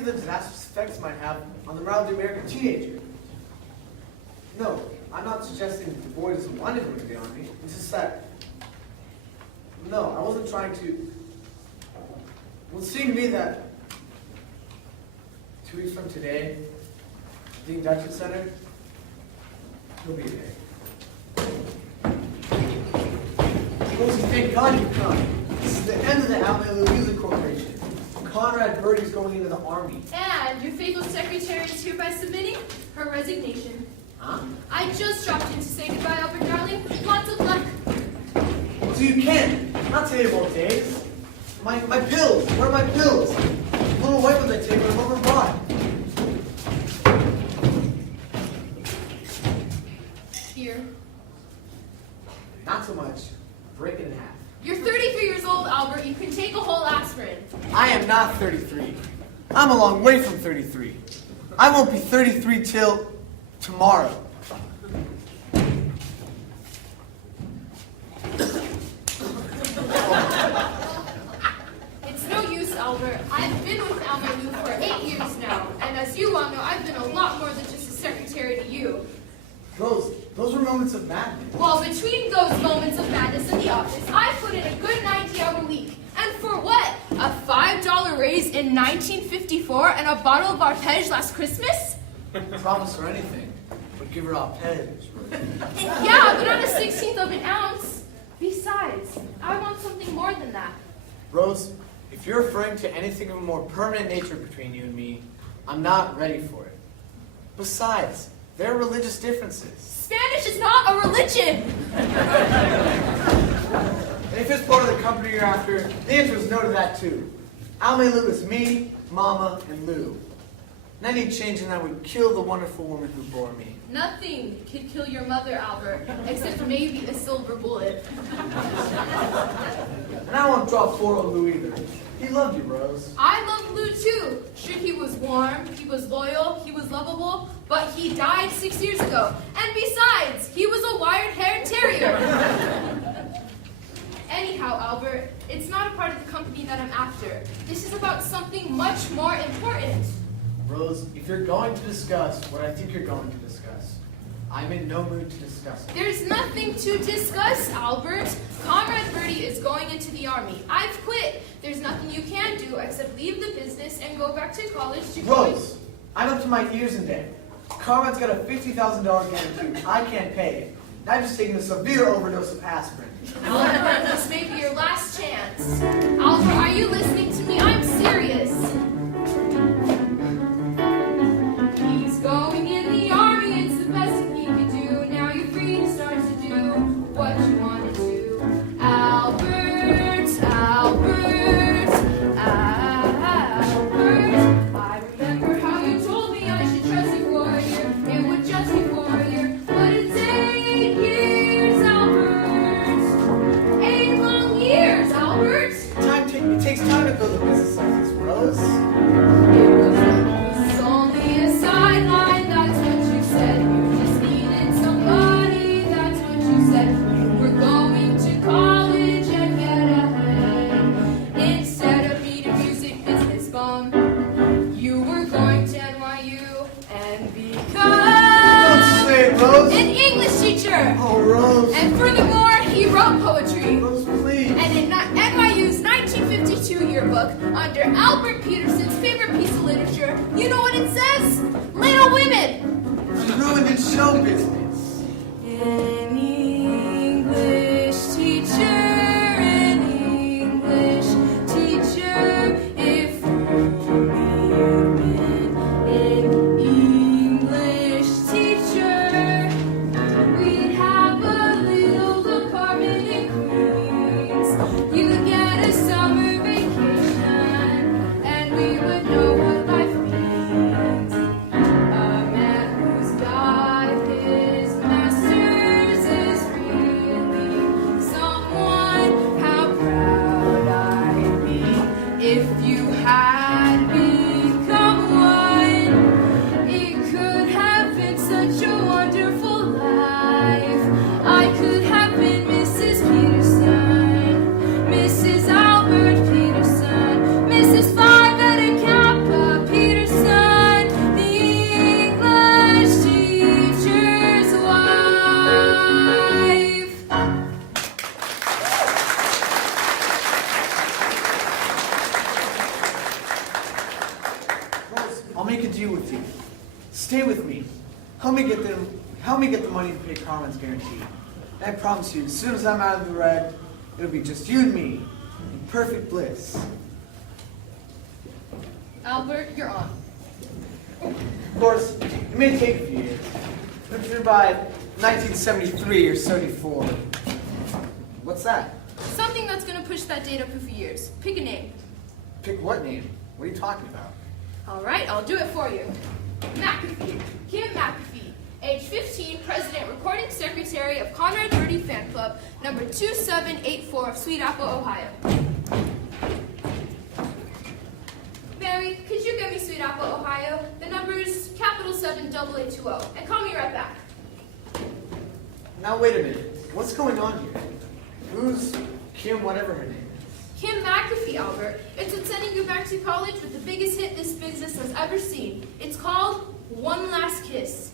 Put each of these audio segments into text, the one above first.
of the disastrous effects it might have on the morale of the American teenager. No, I'm not suggesting that the boy doesn't want to go into the army. It's just that, no, I wasn't trying to. Well, it seemed to me that 2 weeks from today, the induction center, he'll be there. Rosie, thank God you've come. This is the end of the Alabama Music Corporation. Conrad Birdie's going into the army. And your faithful secretary is hereby submitting her resignation. Huh? I just dropped in to say goodbye, Albert darling. Lots of luck. So you can. Not today of all days. My pills. Where are my pills? The little wipe that I take when I'm over abroad. Here. Not so much. Break it in half. You're 33 years old, Albert. You can take a whole aspirin. I am not 33. I'm a long way from 33. I won't be 33 till tomorrow. It's no use, Albert. I've been with Alma Lou for 8 years now. And as you all know, I've been a lot more than just a secretary to you. Those were moments of madness. Well, between those moments of madness in the office, I put in a good 90-hour week. And for what? A $5 raise in 1954 and a bottle of arpege last Christmas? Promise her anything, but give her arpege. Yeah, but on a 16th of an ounce. Besides, I want something more than that. Rose, if you're referring to anything of a more permanent nature between you and me, I'm not ready for it. Besides, there are religious differences. Spanish is not a religion. And if it's part of the company you're after, the answer is no to that too. Alma Lou is me, Mama, and Lou. And any change in that would kill the wonderful woman who bore me. Nothing could kill your mother, Albert, except for maybe a silver bullet. And I won't drop poor old Lou either. He loved you, Rose. I love Lou too. Sure, he was warm, he was loyal, he was lovable, but he died 6 years ago. And besides, he was a wire-haired terrier. Anyhow, Albert, it's not a part of the company that I'm after. This is about something much more important. Rose, if you're going to discuss what I think you're going to discuss, I'm in no mood to discuss it. There's nothing to discuss, Albert. Conrad Birdie is going into the army. I've quit. There's nothing you can do except leave the business and go back to college to Rose, I'm up to my ears in debt. Conrad's got a $50,000 guarantee. I can't pay it. And I've just taken a severe overdose of aspirin. Albert, this may be your last chance. Albert, are you listening to me? I'm serious. He's going in the army. It's the best thing he could do. Now you're free to start to do what you want to do. Albert, Albert, Albert. I remember how you told me I should trust you for a year. It would just be for a year. But it's 8 years, Albert. 8 long years, Albert. It takes time to build a business like this, Rose. It was only a sideline, that's what you said. You just needed somebody, that's what you said. You were going to college and get ahead. Instead of being a music business bum, you were going to NYU and Don't say it, Rose. an English teacher. Oh, Rose. And furthermore, he wrote poetry. Rose, please. And in NYU's 1952 yearbook, under Albert Peterson's favorite piece of literature, you know what it says? Little Women! You ruined in show business. An English teacher, an English teacher, if only you'd been an English teacher, we'd have a little apartment in Queens. You'd get a summer vacation, and we would know what life means. A man who's got his master's me get the money to pay Carmen's guarantee. And I promise you, as soon as I'm out of the red, it'll be just you and me in perfect bliss. Albert, you're on. Of course, it may take a few years, but if you're by 1973 or 74. What's that? Something that's going to push that date up a few years. Pick a name. Pick what name? What are you talking about? All right, I'll do it for you. McAfee. Kim McAfee. Age 15, President, Recording Secretary of Conrad Birdie Fan Club, number 2784 of Sweet Apple, Ohio. Mary, could you get me Sweet Apple, Ohio? The number's capital 78820, and call me right back. Now wait a minute. What's going on here? Who's Kim, whatever her name is? Kim McAfee, Albert. It's what's sending you back to college with the biggest hit this business has ever seen. It's called One Last Kiss.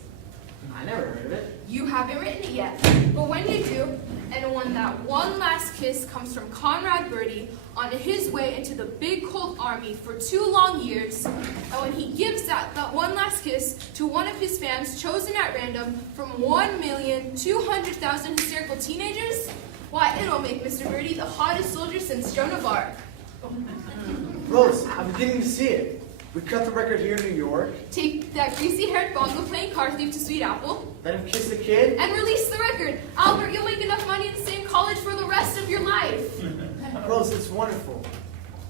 I never heard of it. You haven't written it yet, but when you do, and when that one last kiss comes from Conrad Birdie on his way into the big cold army for 2 long years, and when he gives that one last kiss to one of his fans chosen at random from 1,200,000 hysterical teenagers, why, it'll make Mr. Birdie the hottest soldier since Joan of Arc. Rose, I'm beginning to see it. We cut the record here in New York. Take that greasy-haired bongo-playing car thief to Sweet Apple. Let him kiss the kid. And release the record. Albert, you'll make enough money at the same college for the rest of your life. Rose, it's wonderful.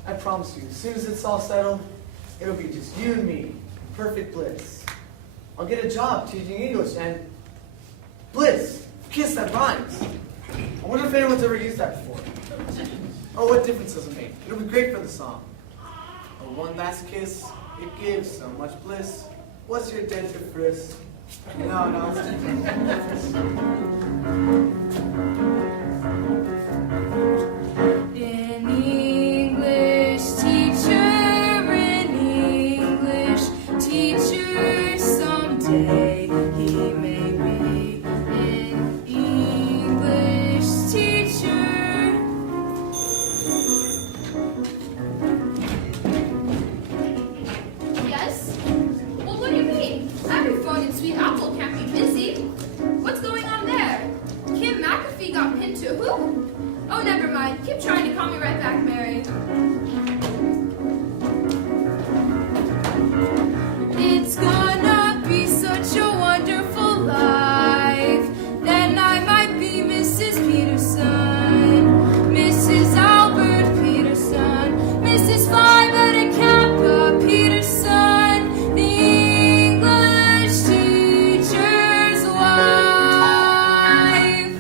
I promise you, as soon as it's all settled, it'll be just you and me, in perfect bliss. I'll get a job teaching English and bliss. Kiss, that rhymes. I wonder if anyone's ever used that before. Oh, what difference does it make? It'll be great for the song. Oh, one last kiss, it gives so much bliss. What's your dentifrice? No, it's dentifrice. An English teacher, someday he may be an English teacher. Yes? Well, what do you mean? Every phone in Sweet Apple can't be busy. What's going on there? Kim McAfee got pinned to who? Oh, never mind. Keep trying to call me right back, Mary. It's gonna be such a wonderful life. Then I might be Mrs. Peterson, Mrs. Albert Peterson, Mrs. Phi Beta Kappa Peterson, the English teacher's wife.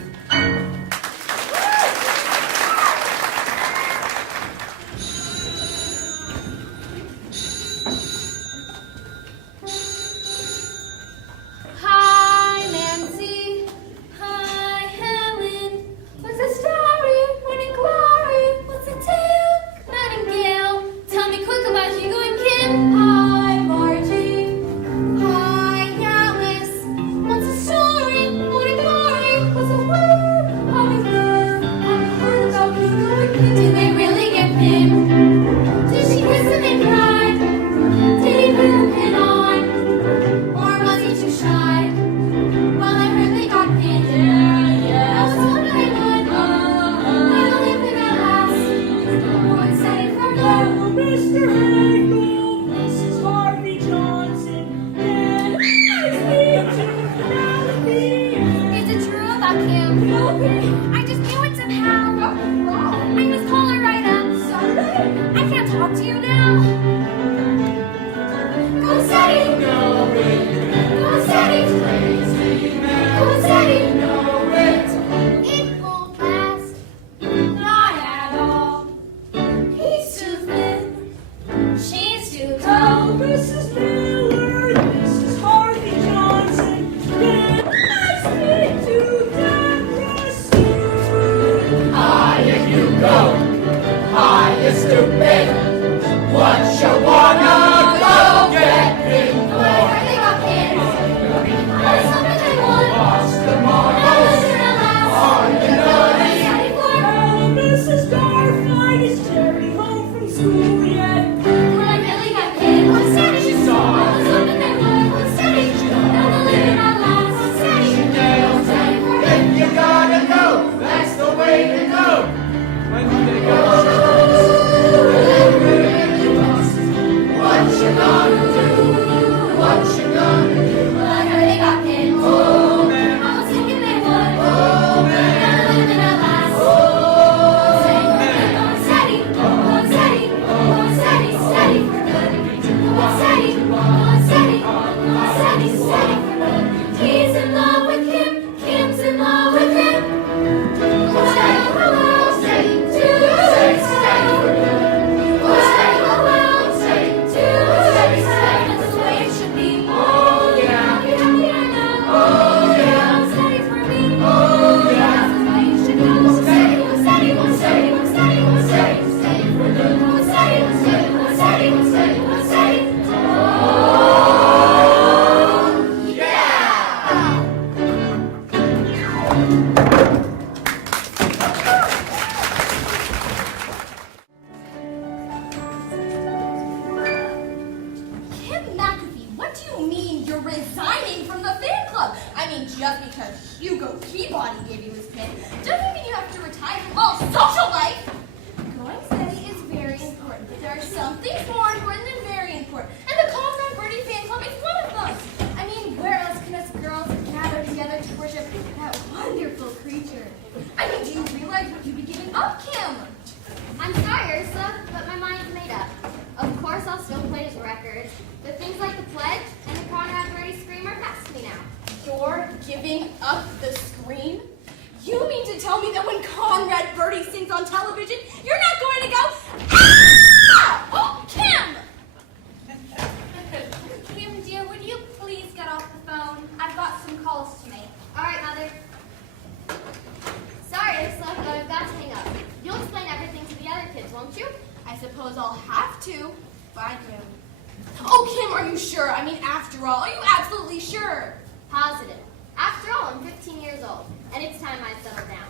suppose I'll have to. Bye, Kim. Oh, Kim, are you sure? I mean, after all, are you absolutely sure? Positive. After all, I'm 15 years old, and it's time I settle down.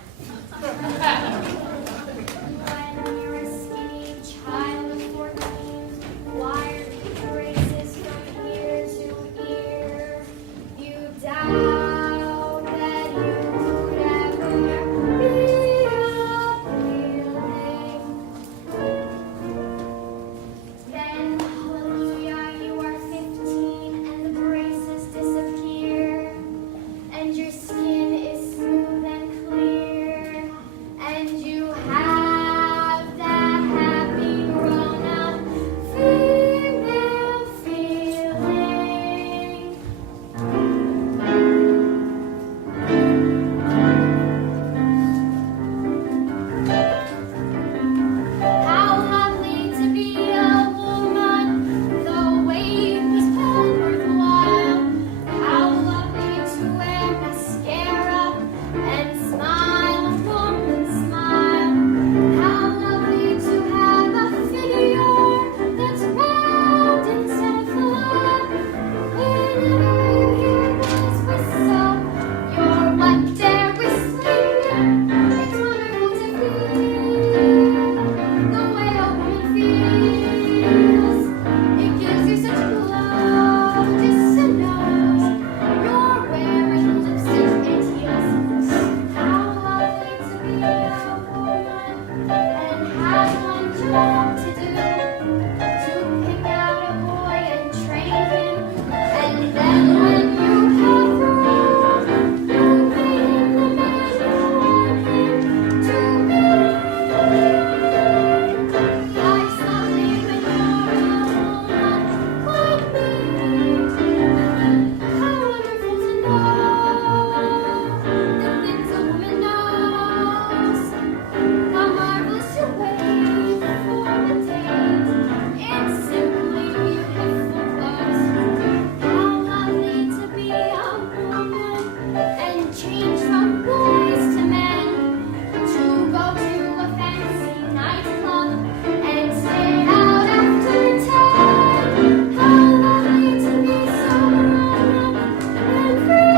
When you're a skinny child of 14, wired with braces from ear to ear, you doubt that you could ever be appealing. Then, hallelujah, you are 15 and the braces disappear, and your skin is smooth and clear, and you have that happy grown-up female feeling. How lovely to be a woman, the weight was pulled worthwhile. How lovely to wear mascara and smile a woman's smile. How lovely to have a figure that's round instead of flat. Whenever you hear boys whistle, you're what they're whistling. It's wonderful to feel the way a woman feels. It gives you such a glow just to know you're wearing lipstick and heels. How lovely to be a woman and have one job to do, to pick out a boy and train him, and then when you have grown, you make him the man you want him to be. Life's lovely when you're a woman like me. How wonderful to know the things a woman knows. How marvelous to wait for a date in simply beautiful clothes. How lovely to be a woman and change from boys to men, to go to a fancy nightclub and stay out after 10. How lovely to be so grown up and free.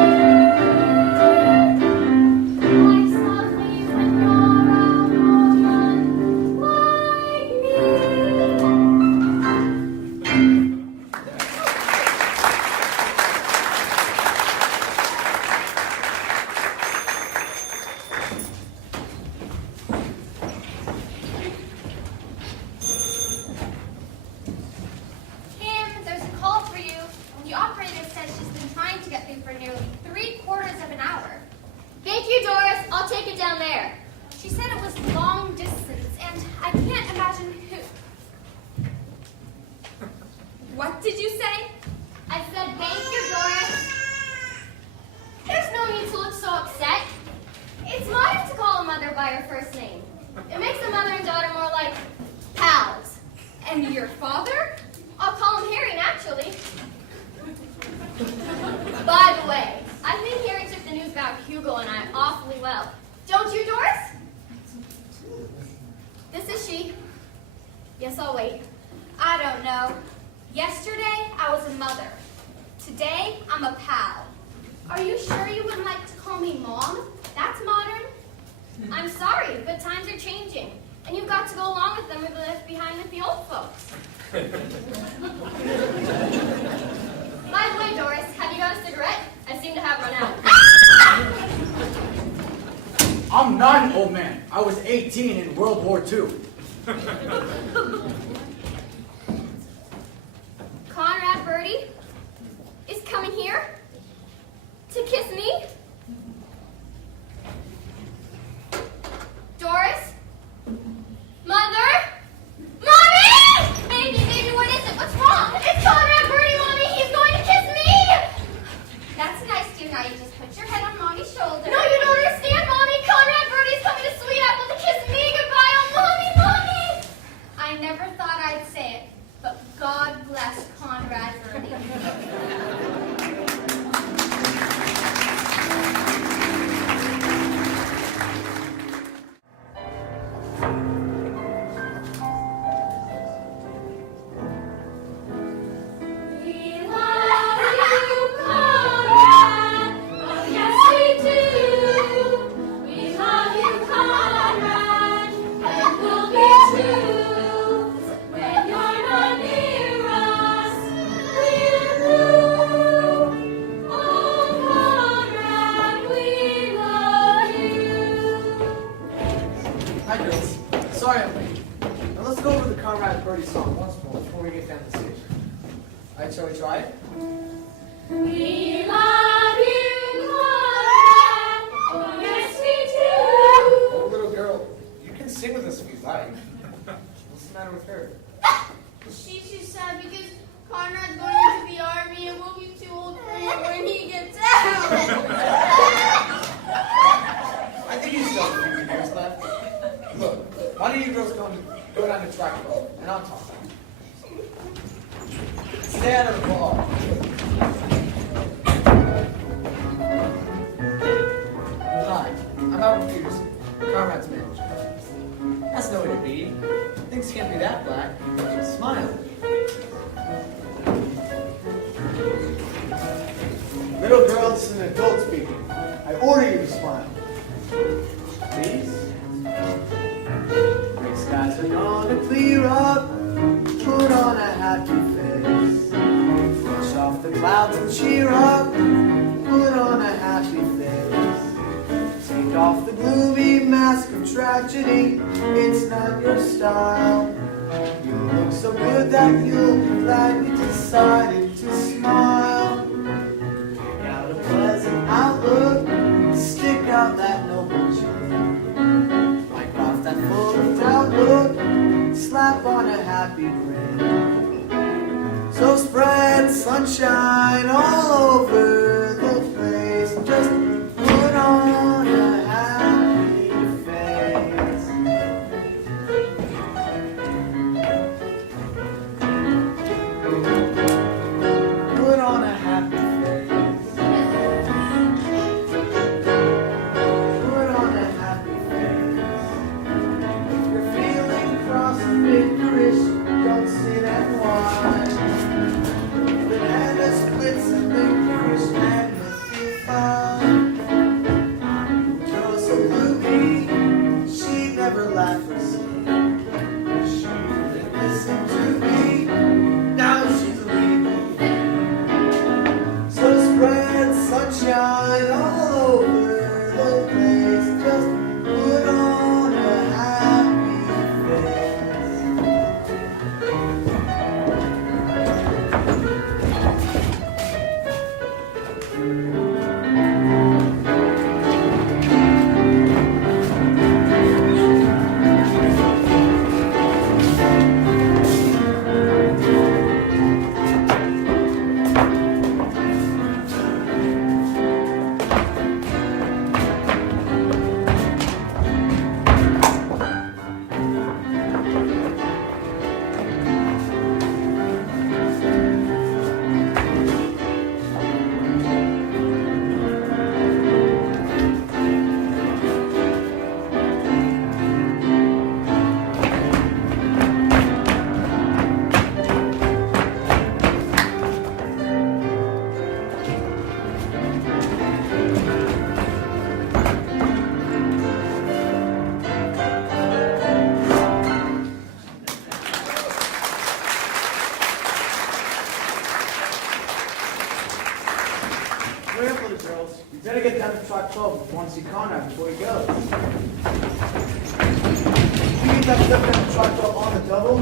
Life's lovely when you're a woman like me. Kim, there's a call for you. The operator says she's been trying to get through for nearly 3/4 of an hour. Thank you, Doris. I'll take it down there. She said it was long distance, and I can't imagine who. What did you say? I said thank you, Doris. There's no need to look so upset. It's modern to call a mother by her first name. It makes a mother and daughter more like pals. And your father? I'll call him Harry, naturally. By the way, I think Harry took the news about Hugo and I awfully well. Don't you, Doris? This is she. Yes, I'll wait. I don't know. Yesterday, I was a mother. Today, I'm a pal. Are you sure you wouldn't like to call me Mom? That's modern. I'm sorry, but times are changing. And you've got to go along with them or be left behind with the old folks. By the way, Doris, have you got a cigarette? I seem to have run out. I'm not an old man. I was 18 in World War II. Conrad Birdie is coming here to kiss me. Doris? Mother? Mommy! Baby, what is it? What's wrong? It's Conrad Birdie, Mommy! He's going to kiss me! That's nice, dear. Now you just put your head on Mommy's shoulder. No, you don't understand, Mommy! Conrad Birdie's coming to Sweet Apple to kiss me goodbye! Oh, Mommy! I never thought I'd say it, but God bless Conrad Birdie. Hi, girls. Sorry I'm late. Now let's go over the Conrad Birdie song once more before we get down the stage. Alright, shall we try it? We love you, Conrad. Oh, yes, we do. Oh, little girl, you can sing with us if you like. What's the matter with her? She's just sad because Conrad's going into the army and we'll be too old for him when he gets out. I think you still have a few years left. Look, why don't you girls go down to track club and I'll talk. Stay out of the bar. Hi, I'm Albert Peterson, Conrad's manager. That's no way to be. Things can't be that black. Just smile. Little girl, this is an adult speaking. I order you to smile. Please? Gray skies are gonna clear up. Put on a happy face. Brush off the clouds and cheer up. Put on a happy face. Take off the gloomy mask of tragedy. It's not your style. You look so good that you'll be glad you decided to smile. Pick out a pleasant outlook. Stick out that noble chin. Wipe off that full of doubt look. Slap on a happy grin. So spread sunshine all over the place. Just put on a happy face. Put on a happy face. Put on a happy face. If you're feeling cross and victorious, don't sit and whine. Banana splits and licorice and you'll feel fine. Girl salute me, she never laughed or sing. She didn't listen to me, now she's leaving. So spread sunshine all over the place. Just put on a happy face. Wait up, little girls. You better get down to track 12 if you want to see Conrad before he goes. You need that step down to track 12 on the double.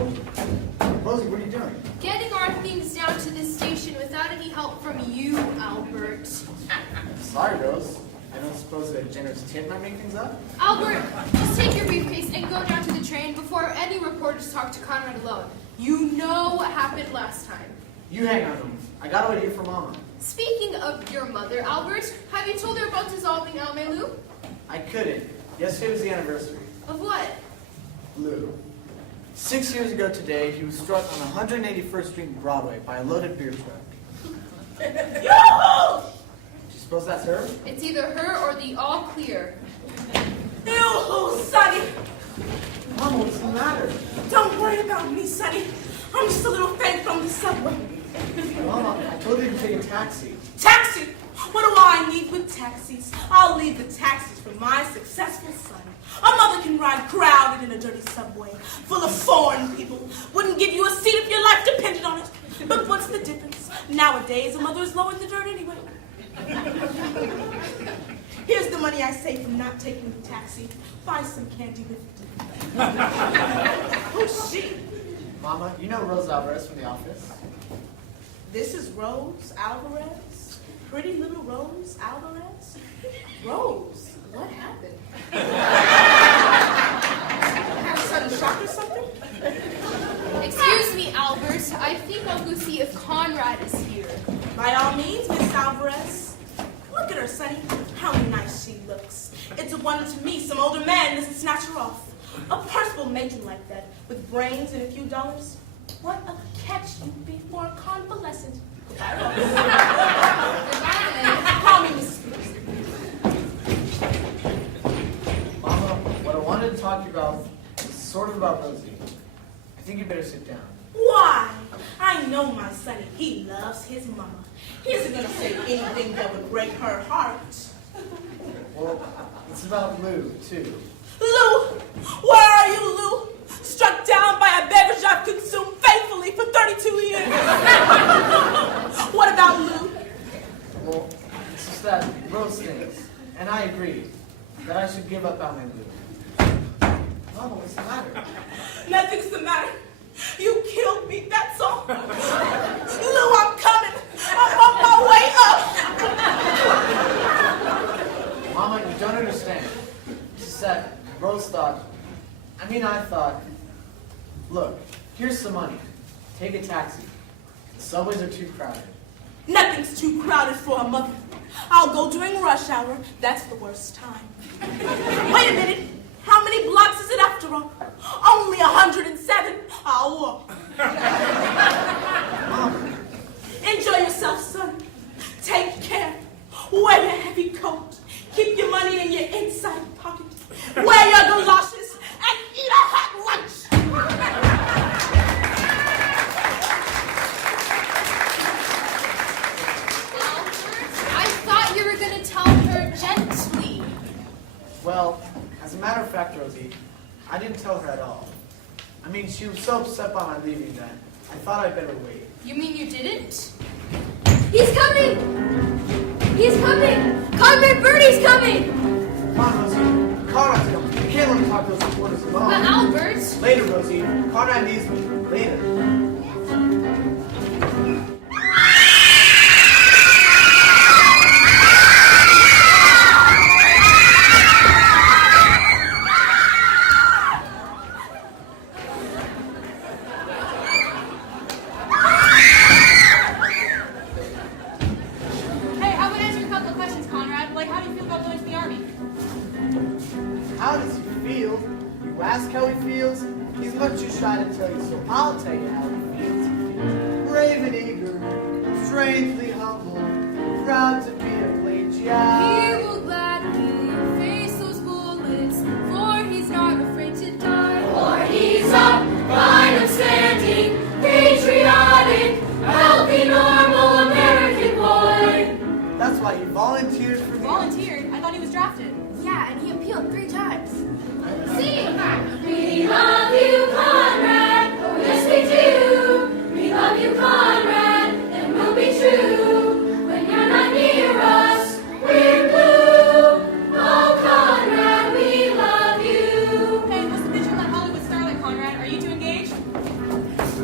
Rosie, what are you doing? Getting our things down to this station without any help from you, Albert. Sorry, Rose. I don't suppose a generous tip might make things up? Albert, just take your briefcase and go down to the train before any reporters talk to Conrad alone. You know what happened last time. You hang on. I got a idea for Mama. Speaking of your mother, Albert, have you told her about dissolving El Melu? I couldn't. Yesterday was the anniversary. Of what? Lou. 6 years ago today, he was struck on 181st Street in Broadway by a loaded beer truck. Yo! Do you suppose that's her? It's either her or the all clear. Ew, Sonny! Mama, what's the matter? Don't worry about me, Sonny. I'm just a little faint from the subway. Mama, I told you to take a taxi. Taxi! What do I need with taxis? I'll leave the taxis for my successful son. A mother can ride crowded in a dirty subway full of foreign people. Wouldn't give you a seat if your life depended on it. But what's the difference? Nowadays, a mother is low in the dirt anyway. Here's the money I saved from not taking the taxi. Buy some candy with it. Who's she? Mama, you know Rose Alvarez from the office? This is Rose Alvarez? Pretty little Rose Alvarez? Rose, what happened? Have a sudden shock or something? Excuse me, Albert. I think I'll go see if Conrad is here. By all means, Miss Alvarez. Look at her, Sonny. How nice she looks. It's a wonder to me some older man doesn't snatch her off. A personable matron like that, with brains and a few dollars. What a catch you'd be for a convalescent. Goodbye, Rose. Call me Mrs. Peterson. Mama, what I wanted to talk to you about is sort of about Rosie. I think you better sit down. Why? I know my Sonny. He loves his mama. He isn't going to say anything that would break her heart. Well, it's about Lou, too. Lou! Where are you, Lou? Struck down by a beverage I've consumed faithfully for 32 years. What about Lou? Well, it's just that Rose thinks, and I agree, that I should give up on my Lou. Mama, what's the matter? Nothing's the matter. You killed me, that's all. Lou, I'm coming. I'm on my way up. Mama, you don't understand. It's just that Rose thought, I thought, look, here's some money. Take a taxi. The subways are too crowded. Nothing's too crowded for a mother. I'll go during rush hour. That's the worst time. Wait a minute. How many blocks is it after all? Only 107. I'll walk. Mama, Enjoy yourself, son. Take care. Wear your heavy coat. Keep your money in your inside pocket. Wear your galoshes and eat a hot lunch. Albert, I thought you were going to tell her gently. well, as a matter of fact, Rosie, I didn't tell her at all. She was so upset by my leaving that I thought I'd better wait. You mean you didn't? He's coming! He's coming! Conrad Birdie's coming! Come on, Rosie. Conrad's coming. You can't let me talk to those reporters alone. But Albert, Later, Rosie. Conrad needs me. Later. hey, how about answering a couple of questions, Conrad? Like, how do you feel about going to the army? How does he feel? You ask how he feels, he's much too shy to tell you, so I'll tell you how he feels. He feels brave and eager, strangely humble, proud to be a plagiarist. He will gladly face those bullets, for he's not afraid to die. For he's a fine, upstanding, patriotic, healthy, normal American boy. That's why he volunteered for me. Volunteered? I thought he was drafted. Yeah, and he appealed 3 times. Sing! We love you, Conrad. Oh, yes, we do. We love you, Conrad, and we'll be true. When you're not near us, we're blue. Oh, Conrad, we love you. Hey, what's the picture of that Hollywood starlet, Conrad? Are you two engaged?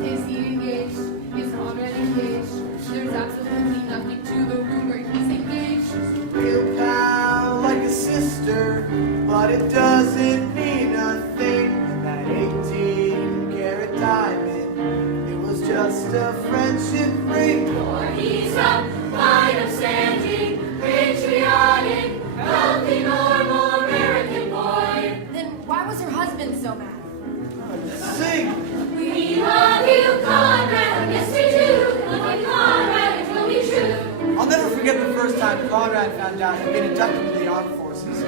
Is he engaged? Is Conrad engaged? There's absolutely nothing to the rumor he's engaged. Real pal, like a sister, but it doesn't mean a thing. That 18-carat diamond, it was just a friendship ring. For he's a fine, upstanding, patriotic, healthy, normal American boy. Then why was her husband so mad? Sing! We love you, Conrad. Yes, we do. Love you, Conrad. It will be true. I'll never forget the first time Conrad found out he'd been inducted to the armed forces.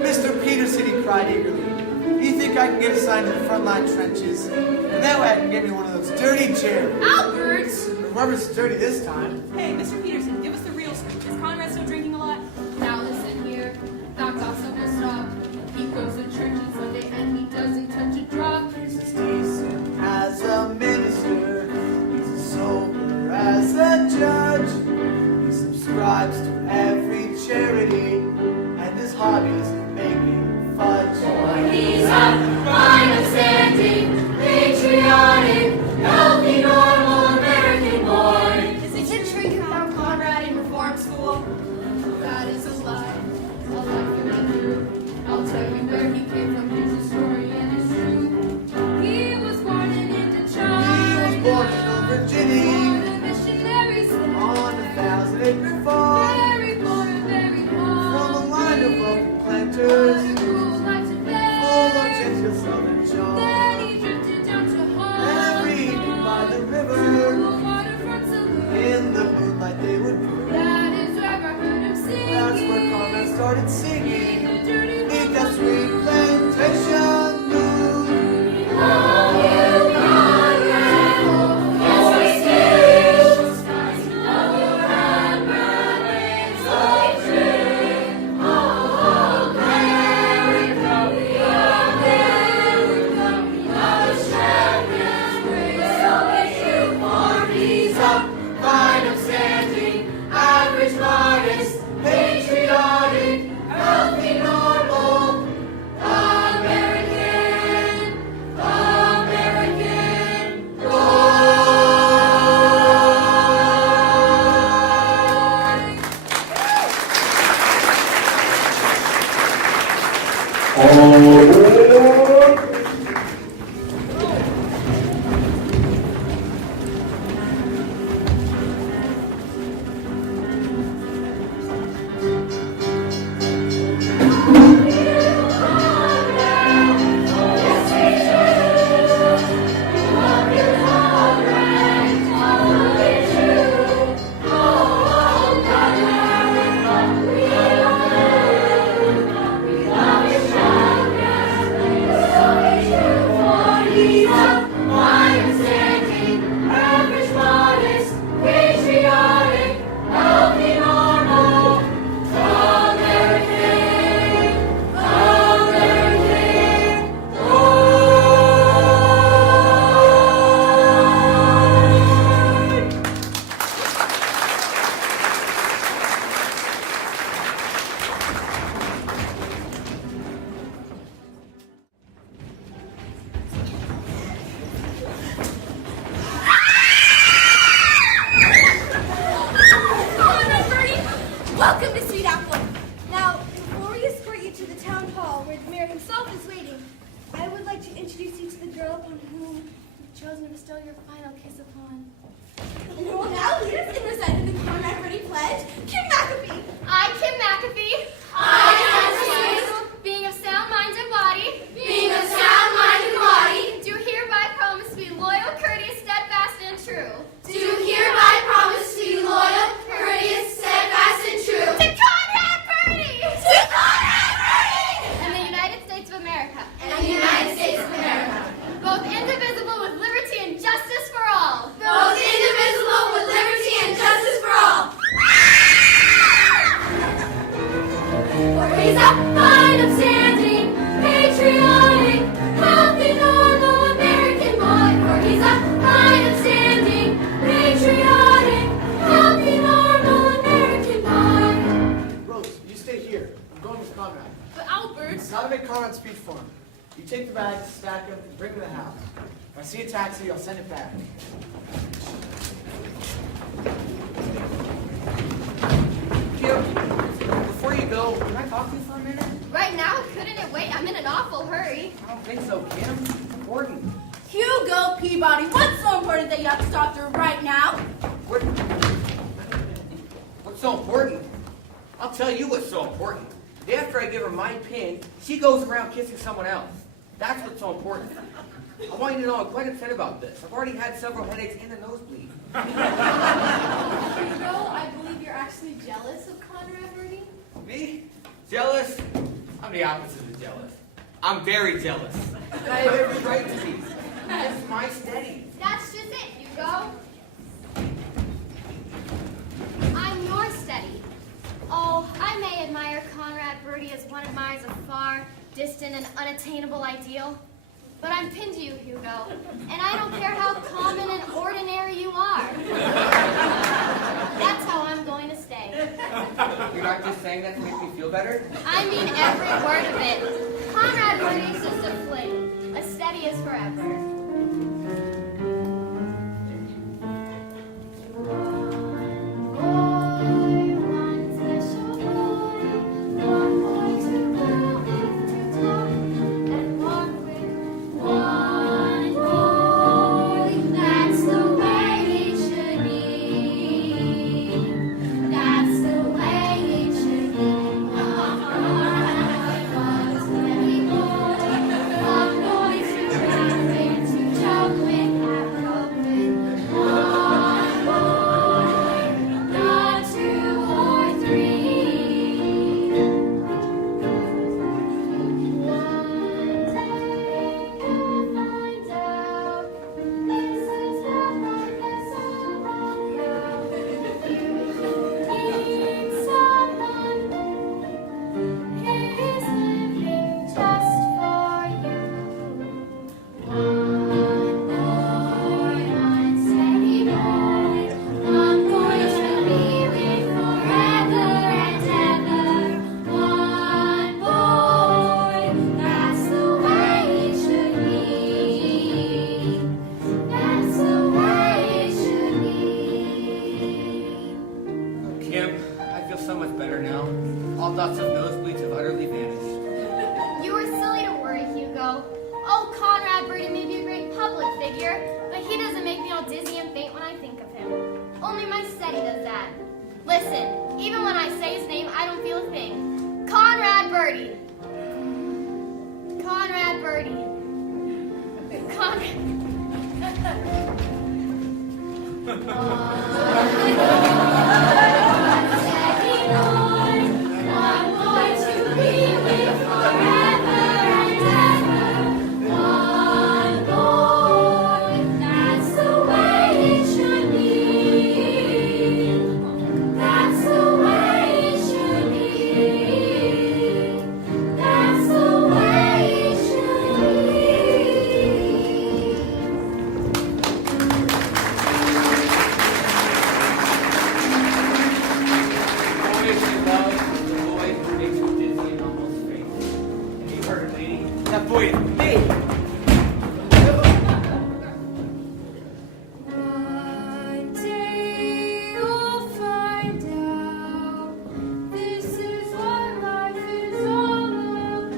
Mr. Peterson, he cried eagerly. Do you think I can get assigned to the frontline trenches? And that way I can get me one of those dirty chairs. Albert! The rubber's dirty this time. Hey, Mr. Peterson, give us the real scoop. Is Conrad still drinking a lot? Now listen here, that gossip will stop. He goes to church on Sunday and he doesn't touch a drop. He's as decent as a minister. He's as sober as a judge. He subscribes to every charity. And born in Old Virginia Born a missionary son. on a 1,000-acre farm. Very poor and very poor. From a line of wealthy planters, What a cruel life to full of bear. gentle southern charm. Then he drifted down to Every Harlem. evening by the To river, a waterfront saloon. in the moonlight they would brew. That is where I heard him singing. That's where Conrad started In singing. the dirty Beneath that sweet plantation moon. Love you, Conrad, yes we still stand. Love you, Conrad, it's so true. Oh, America, we are America. We love the champion's grace, so it's you for peace up. Fine, upstanding, average, modest, patriotic, healthy, normal, American, American boy. Conrad, Birdie, welcome to Sweet Apple. Now, before we escort you to the town hall where the mayor himself is waiting, I would like to introduce you to the girl upon whom you've chosen to bestow your final kiss upon. And who will now lead us in reciting the Conrad Birdie Pledge, Kim McAfee. I, Kim McAfee, being of sound mind and body, do hereby promise to be loyal, courteous, steadfast, and true. To Conrad Birdie! And the United States of America. Both indivisible with liberty and justice for all. For he's a fine, upstanding, patriotic, healthy, normal American boy. For he's a fine, upstanding, patriotic, healthy, normal American boy. Rose, you stay here. I'm going with Conrad. But Albert, It's not to make Conrad speech for him. You take the bags, stack them, and bring them to the house. If I see a taxi, I'll send it back. Kim, before you go, can I talk to you for a minute? Right now, couldn't it wait? I'm in an awful hurry. I don't think so, Kim. It's important. Hugo Peabody, what's so important that you have to stop through right now? What's so important? I'll tell you what's so important. The day after I give her my pin, she goes around kissing someone else. That's what's so important. I want you to know I'm quite upset about this. I've already had several headaches and a nosebleed. Hugo, I believe you're actually jealous of Conrad Birdie. Me? Jealous? I'm the opposite of jealous. I'm very jealous. And I have every right to be. That's my steady. That's just it, Hugo. I'm your steady. Oh, I may admire Conrad Birdie as one admires a far, distant, and unattainable ideal. But I'm pinned to you, Hugo, and I don't care how common and ordinary you are. That's how I'm going to stay. You're not just saying that to make me feel better? I mean every word of it. Conrad Birdie is just a fling. A steady is forever. That's the society does that. Listen, even when I say his name, I don't feel a thing. Conrad Birdie. Conrad Birdie. One boy to be with forever and ever. One boy, that's the way it should be. That's the way it should be. That's the way it should be. Boys you love, the boy who makes you dizzy and almost faint. And you heard it, lady. That boy is me. One day you'll find out this is what life is all about.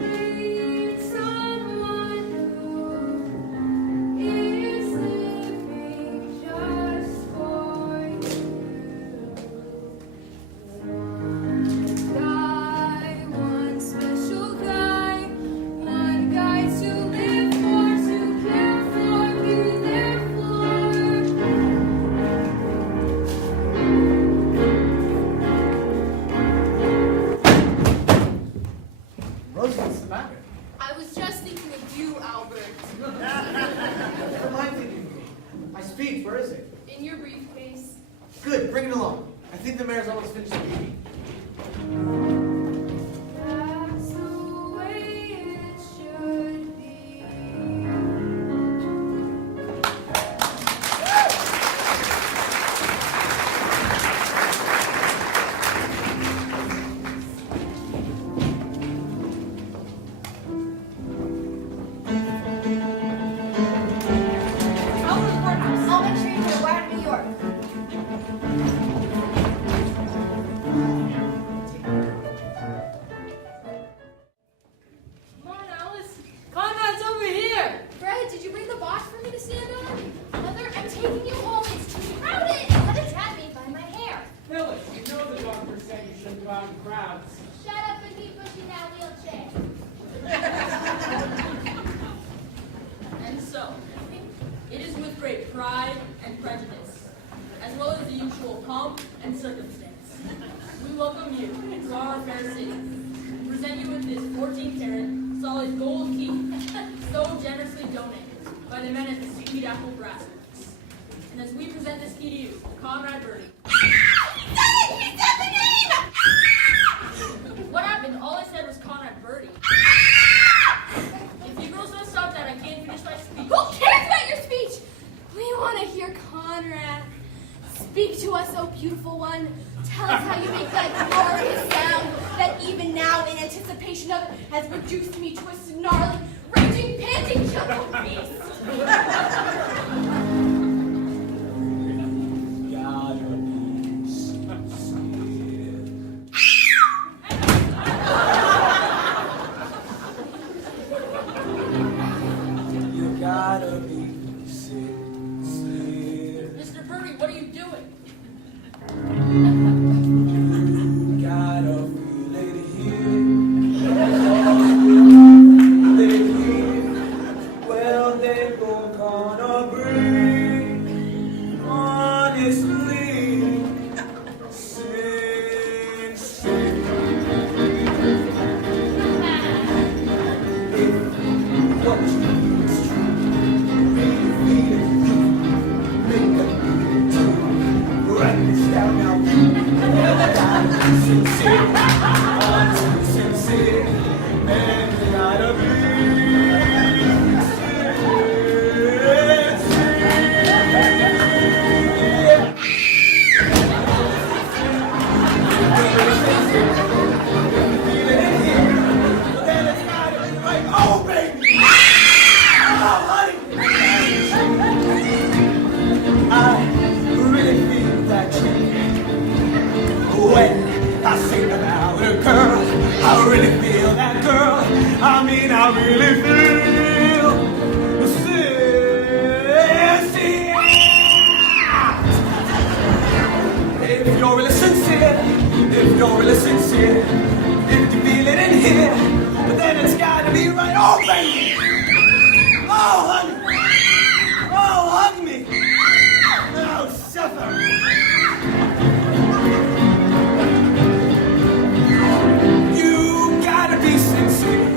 You need someone who is living just for you. One guy, one special guy, one guy to live for, to care for, be there for. Rosie, what's the matter? I was just thinking of you, Albert. Never mind thinking of me. My speech, where is it? In your briefcase. Good, bring it along. I think the mayor's almost finished speaking. That's the way it should be. I'll make sure you know where in New York. Come on, Alice. Conrad's over here. Fred, did you bring the box for me to stand on? Mother, I'm taking you home. It's too crowded. Let it grab me by my hair. Phyllis, you know the doctor said you shouldn't go out in crowds. Shut up and keep pushing that wheelchair. And so, it is with great pride and prejudice, as well as the usual pomp and circumstance, we welcome you to our fair city. We present you with this 14-karat solid gold key, so generously donated by the men at the Sweet Apple Brassworks. And as we present this key to you, Conrad Birdie. What happened? All I said was Conrad Birdie. If you girls don't stop that, I can't finish my speech. Who cares about your speech? We want to hear Conrad. Speak to us, oh beautiful one. Tell us how you make that glorious sound that even now, in anticipation of it, has reduced me to a snarling, raging, panting, jungle beast. You gotta be sincere. Mr. Birdie, what are you doing? You gotta feel it here. Feel it here. Well, they go gonna breathe. Honestly, sincere. If what you do is true, really feel it. Make a beat too. Write this down now. Gotta be sincere, honestly sincere, and you gotta be oh baby, oh honey, I really feel that when I sing about a girl, I really feel that girl. I mean, I really feel sincere. you're really sincere, if you're really sincere, if you feel it in here, but then it's gotta be right. Oh, baby! Oh, hug me! Oh, hug me! Oh, suffer! You gotta be sincere.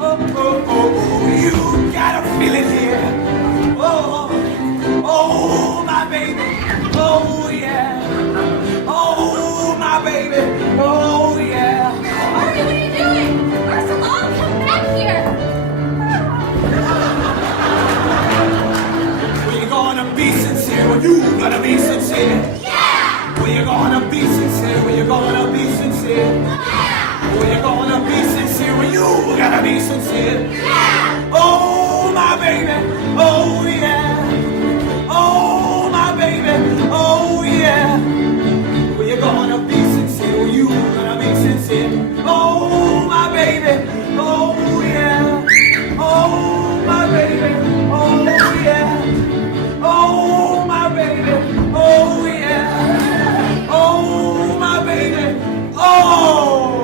Oh, oh, oh, oh, you gotta feel it here. Oh, oh, my baby. Oh, yeah. Oh, my baby. Oh, yeah. Marty, what are you doing? Ursula, come back here. Well, you're gonna be sincere. Well, you gonna be sincere. Yeah! Well, you're gonna be sincere. Well, you're gonna be sincere. Yeah! Well, you're gonna be sincere. Well, you gotta be sincere. Yeah! Oh, my baby. Oh, yeah. Oh, my baby. Oh, yeah. Well, you're gonna be sincere. Well, you gonna be sincere. Oh, my baby. Oh, yeah. Oh, my baby. Oh, yeah. Oh, my baby. Oh, yeah. Oh, my baby. Oh,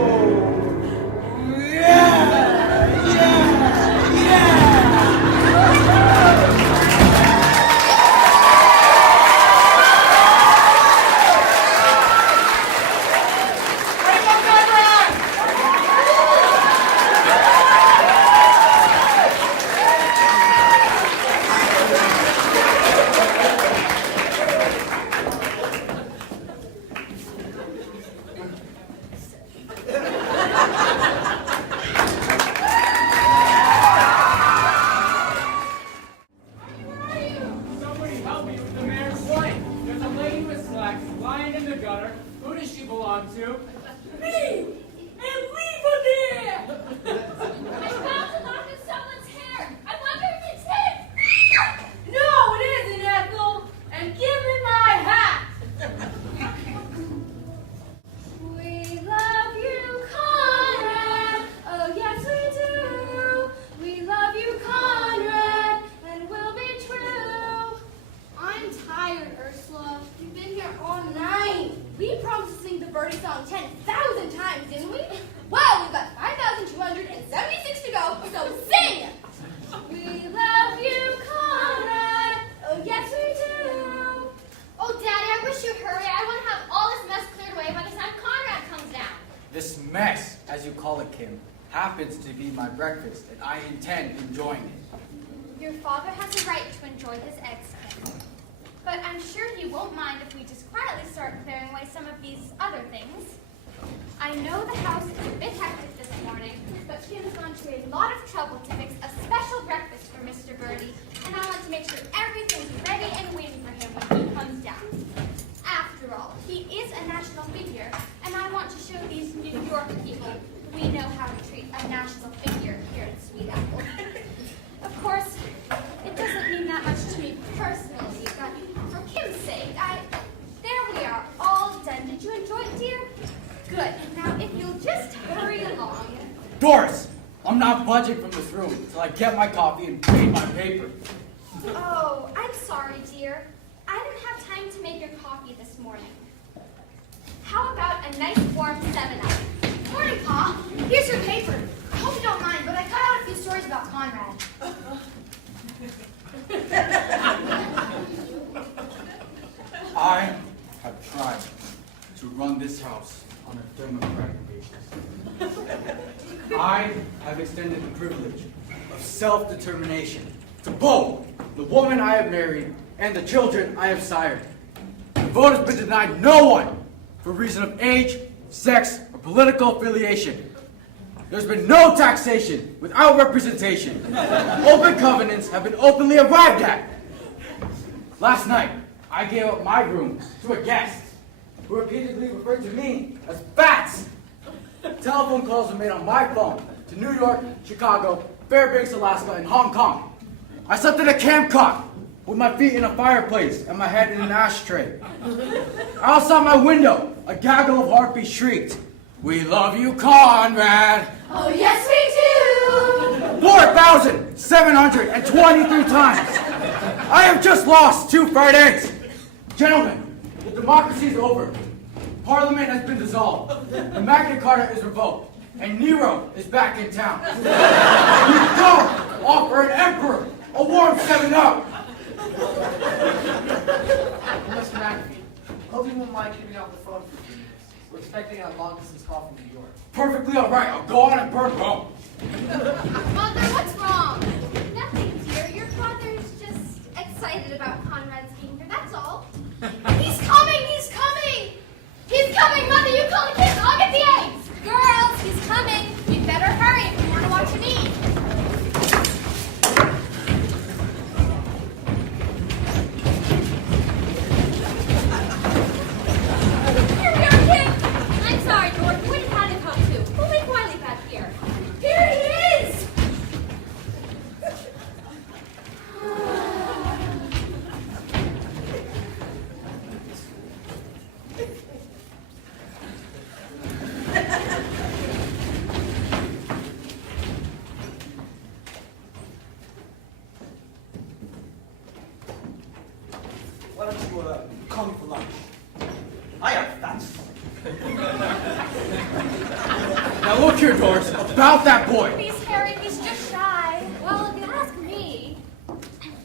yeah. Yeah. Yeah. Somebody help me with the mayor's wife. There's a lady with slacks lying in the gutter. Who does she belong to? Me! And leave her there! I found a lock in someone's hair. I wonder if it's his. No, it isn't, Ethel! And give me my hat! We love you, Conrad. Oh, yes, we do. We love you, Conrad, and we'll be true. I'm tired, Ursula. We've been here all night. We promised to sing the birdie song 10,000 times, didn't we? Well, we've got 5,276 to go, so sing! We love you, Conrad. Oh, yes, we do. Oh, Daddy, I wish you'd hurry. I want to have all this mess cleared away by the time Conrad comes down. This mess, as you call it, Kim, happens to be my breakfast, and I intend enjoying it. Your father has a right to enjoy his eggs, Kim. But I'm sure he won't mind if we just quietly start clearing away some of these other things. I know the house is a bit hectic this morning, but Kim's gone to a lot of trouble to mix a special breakfast for Mr. Birdie, and I want to make sure everything's ready and waiting for him when he comes down. After all, he is a national figure, and I want to show these New York people we know how to treat a national figure here in Sweet Apple. Of course, it doesn't mean that much to me personally, but for Kim's sake, there we are, all done. Did you enjoy it, dear? Good. Now, if you'll just hurry along. Doris, I'm not budging from this room until I get my coffee and read my paper. Oh, I'm sorry, dear. I didn't have time to make your coffee this morning. How about a nice warm 7-Up? Morning, Pa. Here's your paper. I hope you don't mind, but I cut out a few stories about Conrad. I have tried to run this house on a democratic basis. I have extended the privilege of self-determination to both the woman I have married and the children I have sired. The vote has been denied no one for reason of age, sex, or political affiliation. There's been no taxation without representation. Open covenants have been openly arrived at. Last night, I gave up my room to a guest who repeatedly referred to me as Bats. Telephone calls were made on my phone to New York, Chicago, Fairbanks, Alaska, and Hong Kong. I slept in a camp cot with my feet in a fireplace and my head in an ashtray. Outside my window, a gaggle of harpies shrieked, "We love you, Conrad!" Oh, yes, we do. 4,723 times. I have just lost 2 fried eggs. Gentlemen, the democracy is over. Parliament has been dissolved. The Magna Carta is revoked. And Nero is back in town. We don't offer an emperor a warm 7-Up. Mr. McAfee, hope you won't mind keeping off the phone for a few minutes. We're expecting a long-distance call from New York. Perfectly all right. I'll go on and burn home. Mother, what's wrong? Nothing, dear. Your father's just excited about Conrad's being here, that's all. He's coming! He's coming! He's coming, Mother! You call the kids, I'll get the eggs! Girls, he's coming! You'd better hurry if you want to watch him eat. Here, kid! I'm sorry, George. Where did Hattie come to? We'll leave Wiley back here. Here he is! Why don't you call me for lunch? I have fats. Now look here, Doris. About that boy. Please, Harry, he's just shy. Well, if you ask me.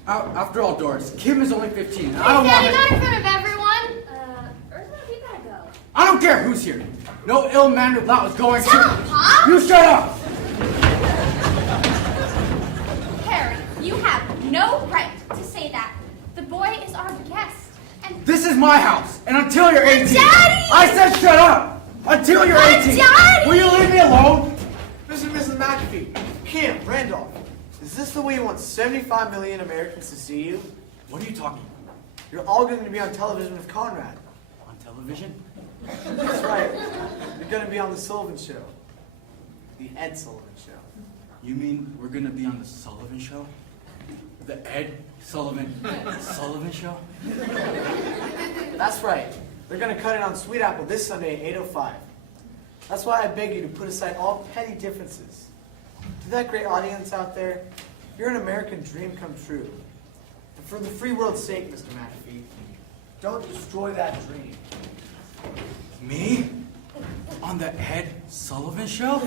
After all, Doris, Kim is only 15. Hey, I don't want Daddy, to... not in front of everyone. Ursula, we gotta go. I don't care who's here. No ill-mannered lout is going Tell to... him, Pop! You shut up! Harry, you have no right to say that. The boy is our guest. And This is my house, and until you're 18... Daddy! I said shut up! Until you're 18! Daddy! Will you leave me alone? Mr. and Mrs. McAfee, Kim, Randolph, is this the way you want 75 million Americans to see you? What are you talking about? You're all going to be on television with Conrad. On television? That's right. You're going to be on The Sullivan Show. The Ed Sullivan Show. You mean we're gonna be on the Sullivan Show? The Ed Sullivan Show? That's right. They're going to cut it on Sweet Apple this Sunday at 8:05. That's why I beg you to put aside all petty differences. To that great audience out there, you're an American dream come true. And for the free world's sake, Mr. McAfee, don't destroy that dream. Me? On the Ed Sullivan Show?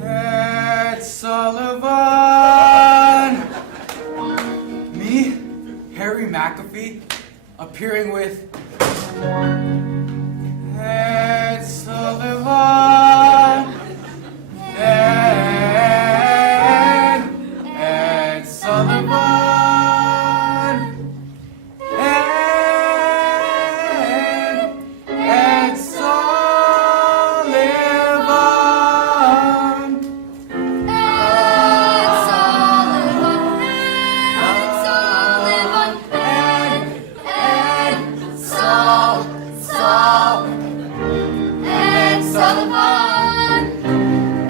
Ed Sullivan! Me, Harry McAfee, appearing with Ed Sullivan. Ed Sullivan.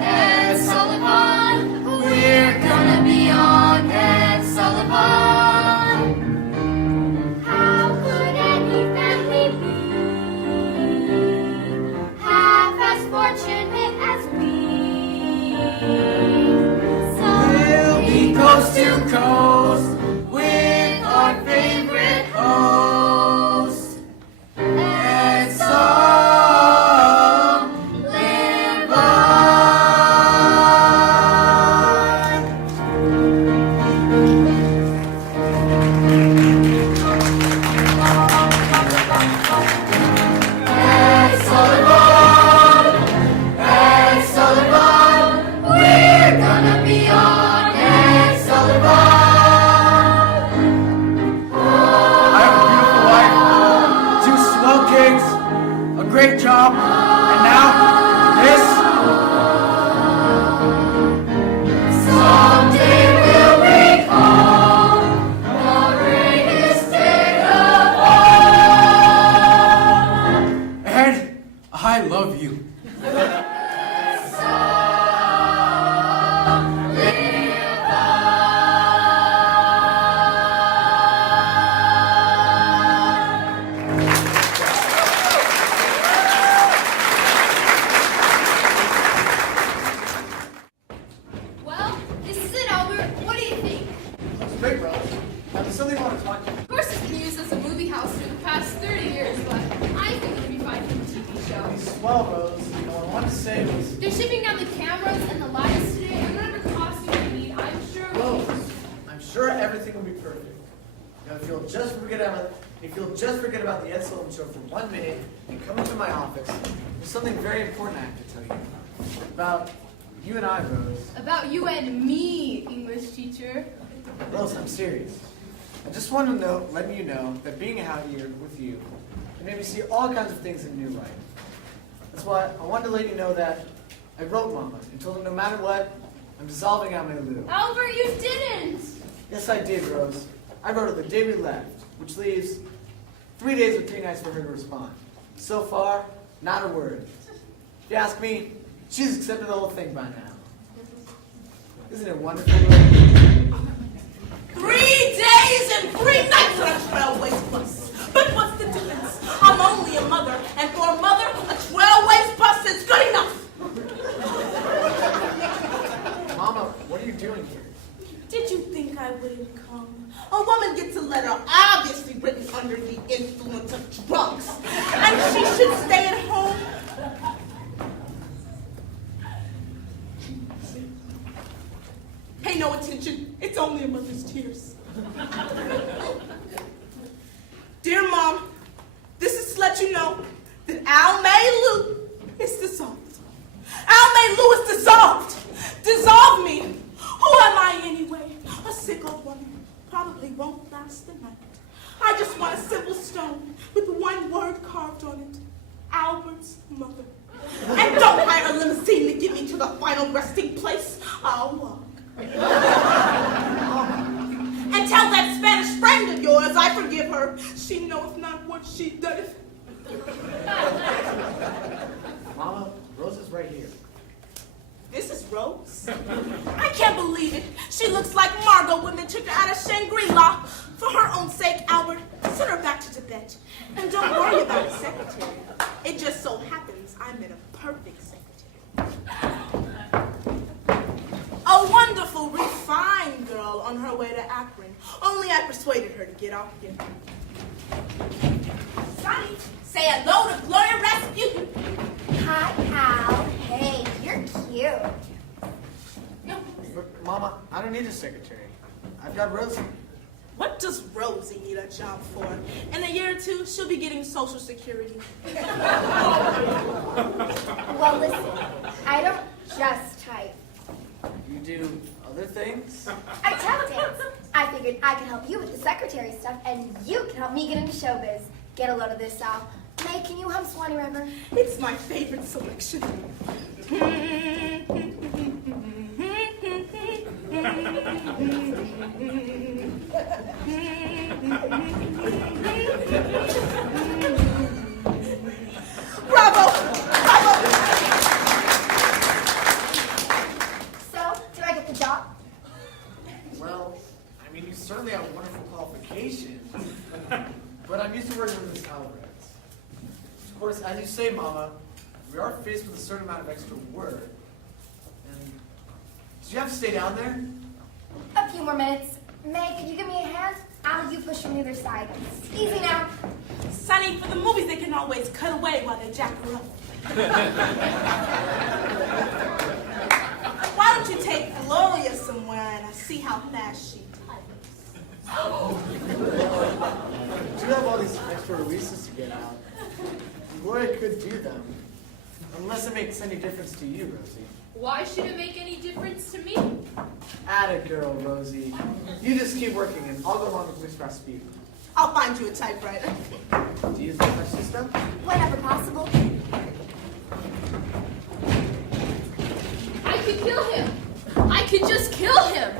Ed Sullivan. We're gonna be on Ed Sullivan. How could any family be half as fortunate as we? We'll be coast to coast with our favorite host, Ed Sullivan. Ed Sullivan. Ed Sullivan. We're gonna be on Ed Sullivan. I have a beautiful wife, 2 swell kids, a great job, and now this. Someday we'll bring home the greatest day of all. Ed, I love you. Well, this is it, Albert. What do you think? That's great, Rose. Now, there's something I want to talk to you. Of course, it's been used as a movie house for the past 30 everything will be perfect. Now, if you'll just forget about the Ed Sullivan Show for 1 minute and come into my office, there's something very important I have to tell you about you and I, Rose. About you and me, English teacher. Rose, I'm serious. I just want to let you know that being out here with you can make me see all kinds of things in a new light. That's why I wanted to let you know that I wrote Mama and told her no matter what, I'm dissolving out my Lou. Albert, you didn't! Yes, I did, Rose. I wrote her the day we left, which leaves 3 days or 3 nights for her to respond. So far, not a word. If you ask me, she's accepted the whole thing by now. Isn't it wonderful, Rose? 3 days and 3 nights on a trailways bus. But what's the difference? I'm only a mother, and for a mother, a trailways bus is good enough. Mama, what are you doing here? Did you think I wouldn't come? A woman gets a letter obviously written under the influence of drugs, and she should stay at home. Pay no attention. It's only a mother's tears. Dear Mom, this is to let you know that Al May Lou is dissolved. Al May Lou is dissolved. Dissolve me. Who am I anyway? A sick old woman. Probably won't last the night. I just want a simple stone with one word carved on it. Albert's mother. And don't hire a limousine to get me to the final resting place. I'll walk. And tell that Spanish friend of yours I forgive her. She knoweth not what she doeth. Mama, Rose is right here. This is Rose? I can't believe it. She looks like Margot when they took her out of Shangri-La. For her own sake, Albert, send her back to Tibet. And don't worry about a secretary. It just so happens I met a perfect secretary. A wonderful, refined girl on her way to Akron. Only I persuaded her to get off here. Sonny, say hello to Gloria Rasputin. Hi, Al. Hey, you're cute. But, Mama, I don't need a secretary. I've got Rosie. What does Rosie need a job for? In a year or two, she'll be getting Social Security. Well, listen, I don't just type. You do other things? I tap dance. I figured I could help you with the secretary stuff, and you can help me get into showbiz. Get a load of this, Al. May, can you hum Swanee River? It's my favorite selection. Bravo! Bravo! So, did I get the job? Well, I mean, you certainly have wonderful qualifications. But I'm used to working with Miss Alvarez. Of course, as you say, Mama, we are faced with a certain amount of extra work. And do you have to stay down there? A few more minutes. May, could you give me a hand? Al, you push from either side. Easy now. Sonny, for the movies, they can always cut away while they jack her up. Why don't you take Gloria somewhere and I see how fast she types? Do you have all these extra releases to get out? Gloria could do them. Unless it makes any difference to you, Rosie. Why should it make any difference to me? Atta girl, Rosie. You just keep working and I'll go along with Miss Rasputin. I'll find you a typewriter. Do you think my system? Whenever possible. I could kill him. I could just kill him.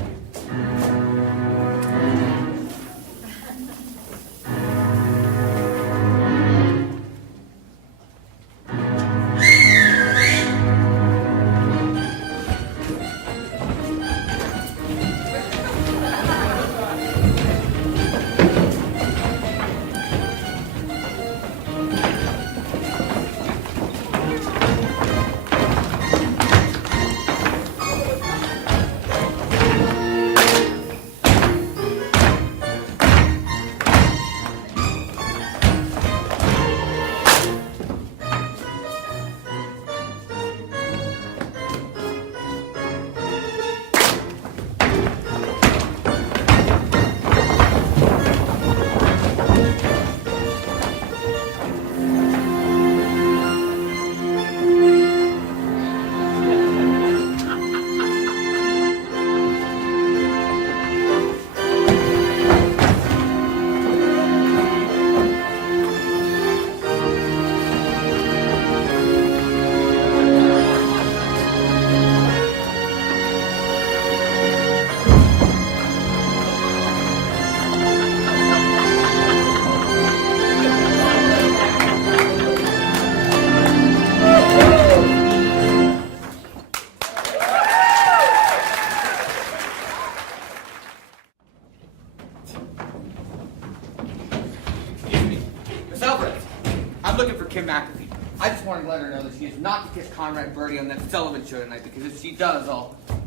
wanted to let her know that she is not to kiss Conrad Birdie on that Sullivan show tonight, because if she does, I'll... Miss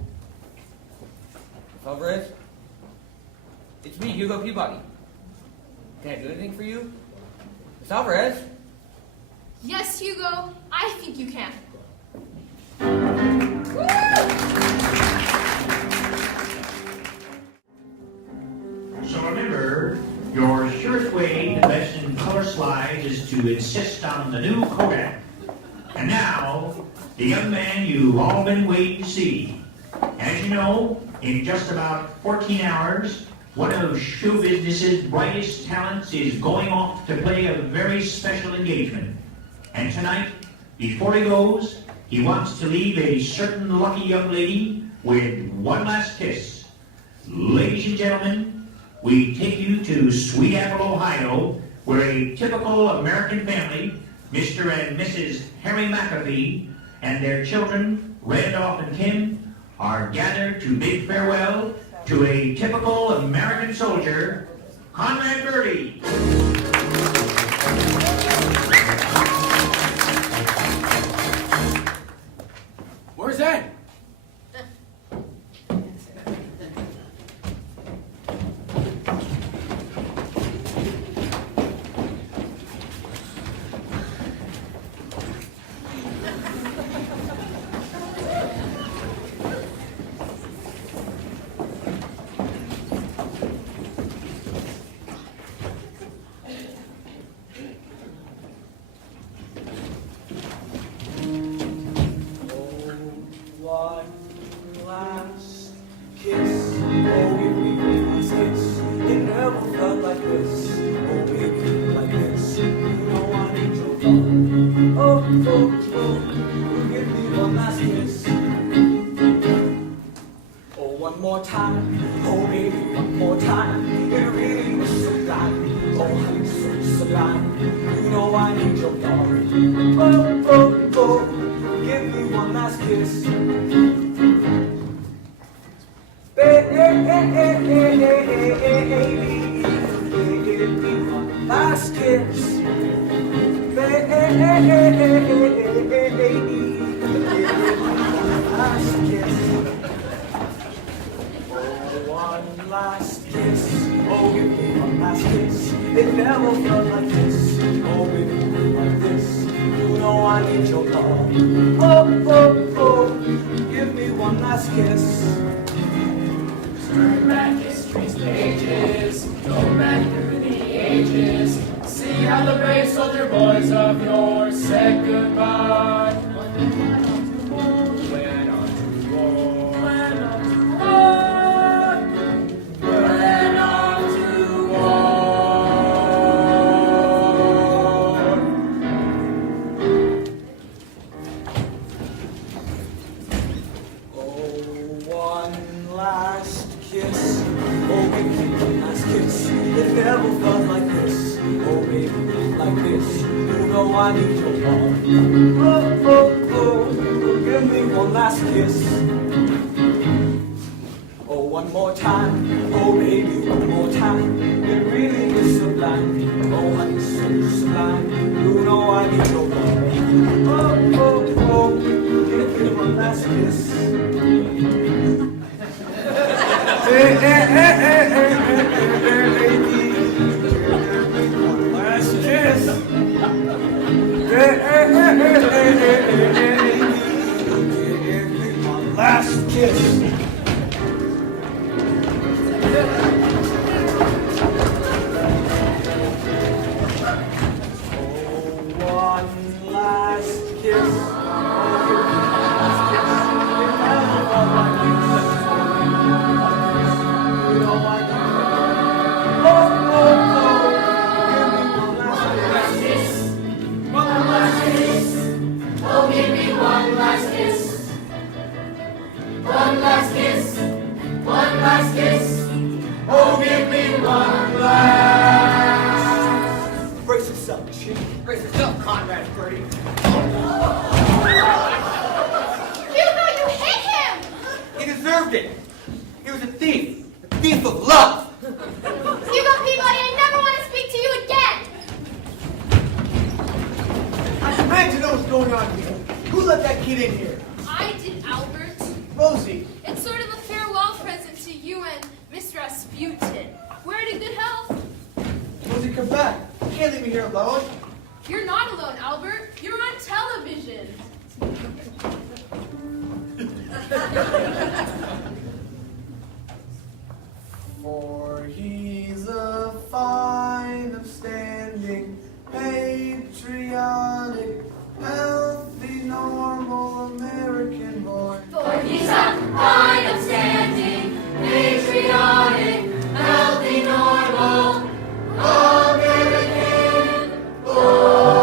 Alvarez? It's me, Hugo Peabody. Can I do anything for you? Miss Alvarez? Yes, Hugo, I think you can. So remember, your surest way to lessen color slides is to insist on the new Kodak. And now, the young man you've all been waiting to see. As you know, in just about 14 hours, one of show business's brightest talents is going off to play a very special engagement. And tonight, before he goes, he wants to leave a certain lucky young lady with one last kiss. Ladies and gentlemen, we take you to Sweet Apple, Ohio, where a typical American family, Mr. and Mrs. Harry McAfee, and their children, Randolph and Kim, are gathered to bid farewell to a typical American soldier, Conrad Birdie. Where's Ed? One last kiss, oh give me one last kiss. It never felt like this, oh baby, like this. You know I need your love. Oh, oh, oh, give me one last kiss. Oh, one more time, oh baby, one more time. It really was sublime, oh honey, so sublime. You know I need your love. Oh, oh, oh, give me one last kiss. Last kiss, last kiss. Oh, one last kiss. Oh, give me one last kiss. It never felt like this. Oh, baby, like this. You know I need your love. Oh, oh, oh, give me one last kiss. Turn back history's pages, go back through the ages, see how the brave soldier boys of yore said goodbye. Went on to war, went on to war, went on to war. Oh, one last kiss. Oh, baby, one last kiss. It never felt like this. Oh, baby, like this. You know I need your love. Oh, oh, oh, give me one last kiss. Oh, one more time. Oh, baby, one more time. It really is sublime. Oh, honey, so sublime. You know I need your love. Oh, oh, oh, give me one last kiss. Hey, hey, hey, hey, hey, hey, one last kiss. Hey, hey, hey, hey, hey, hey, hey, one last kiss. Oh, one last kiss. Brace yourself, chick. Brace yourself, Conrad Birdie. Hugo, you hit him! He deserved it. He was a thief of love. Hugo Peabody, I never want to speak to you again! I demand to know his going on here? Who let that kid in here? I did, Albert. Rosie. It's sort of a farewell present to you and Miss Rasputin. We're in good health. Rosie, come back. You can't leave me here alone. You're not alone, Albert. You're on television. For he's a fine, upstanding, patriotic, healthy, normal American boy. For he's a fine, upstanding, patriotic, healthy, normal American boy.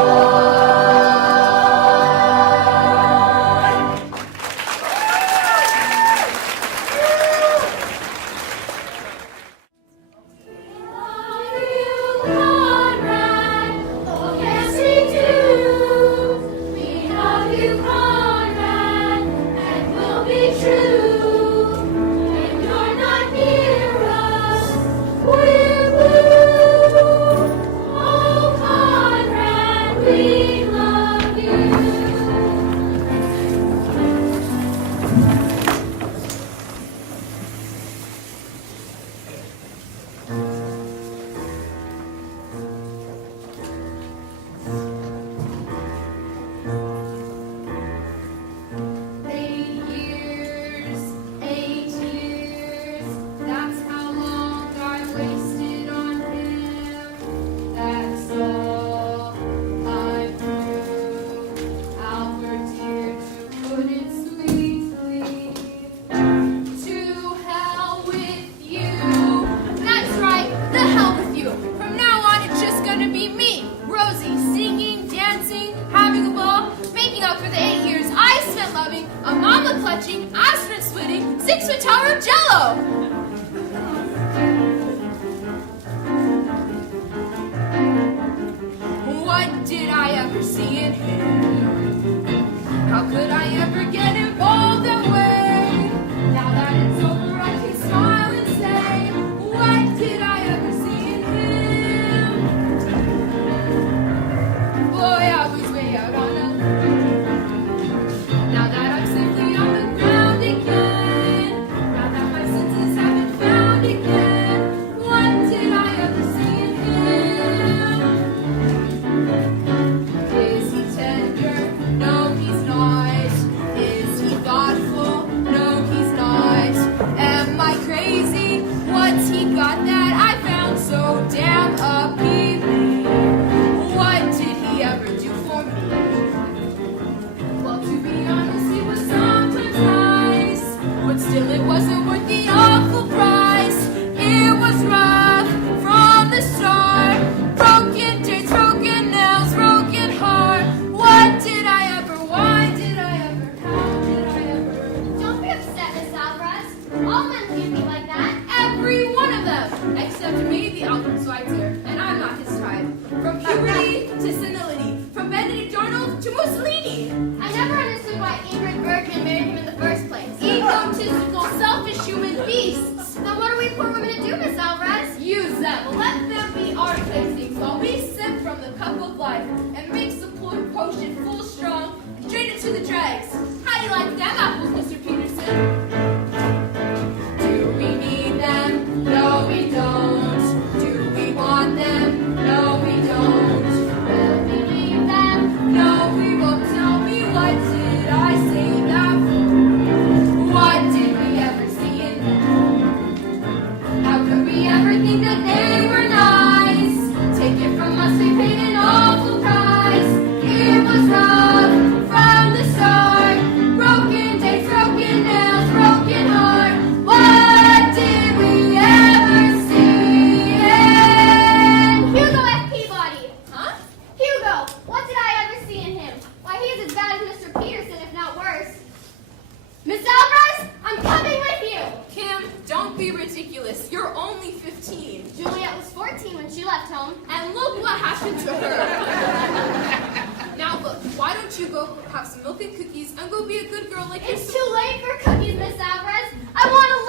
It's too late for cookies, Miss Alvarez. I want to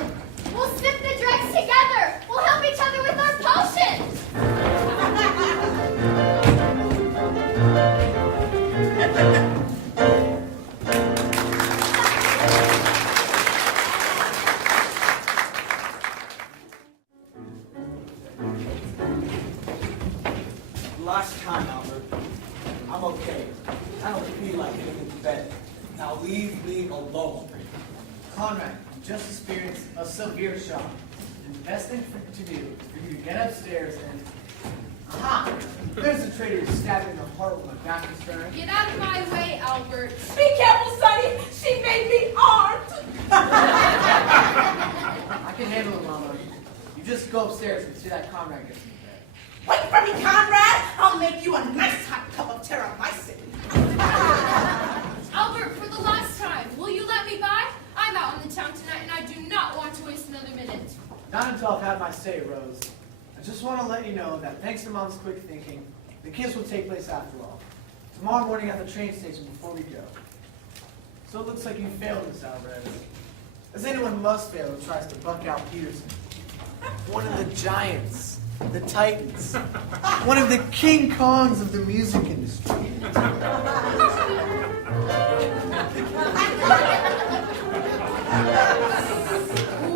live. We'll sip the dregs together. We'll help each other with our potions. Conrad, you just experienced a severe shock. And the best thing to do is for you to get upstairs and... Aha! There's the traitor who stabbed me in the heart with my back is turned. Get out of my way, Albert. Be careful, Sonny. She made me armed. I can handle it, Mama. You just go upstairs and see that Conrad gets me bed. Wait for me, Conrad. I'll make you a nice hot cup of terramycin. Albert, for the last time, will you let me by? I'm out on the town tonight, and I do not want to waste another minute. Not until I've had my say, Rose. I just want to let you know that thanks to Mom's quick thinking, the kiss will take place after all. Tomorrow morning at the train station before we go. So it looks like you failed, Miss Alvarez. As anyone must fail who tries to buck out Peterson. One of the giants, the titans, one of the King Kongs of the music industry.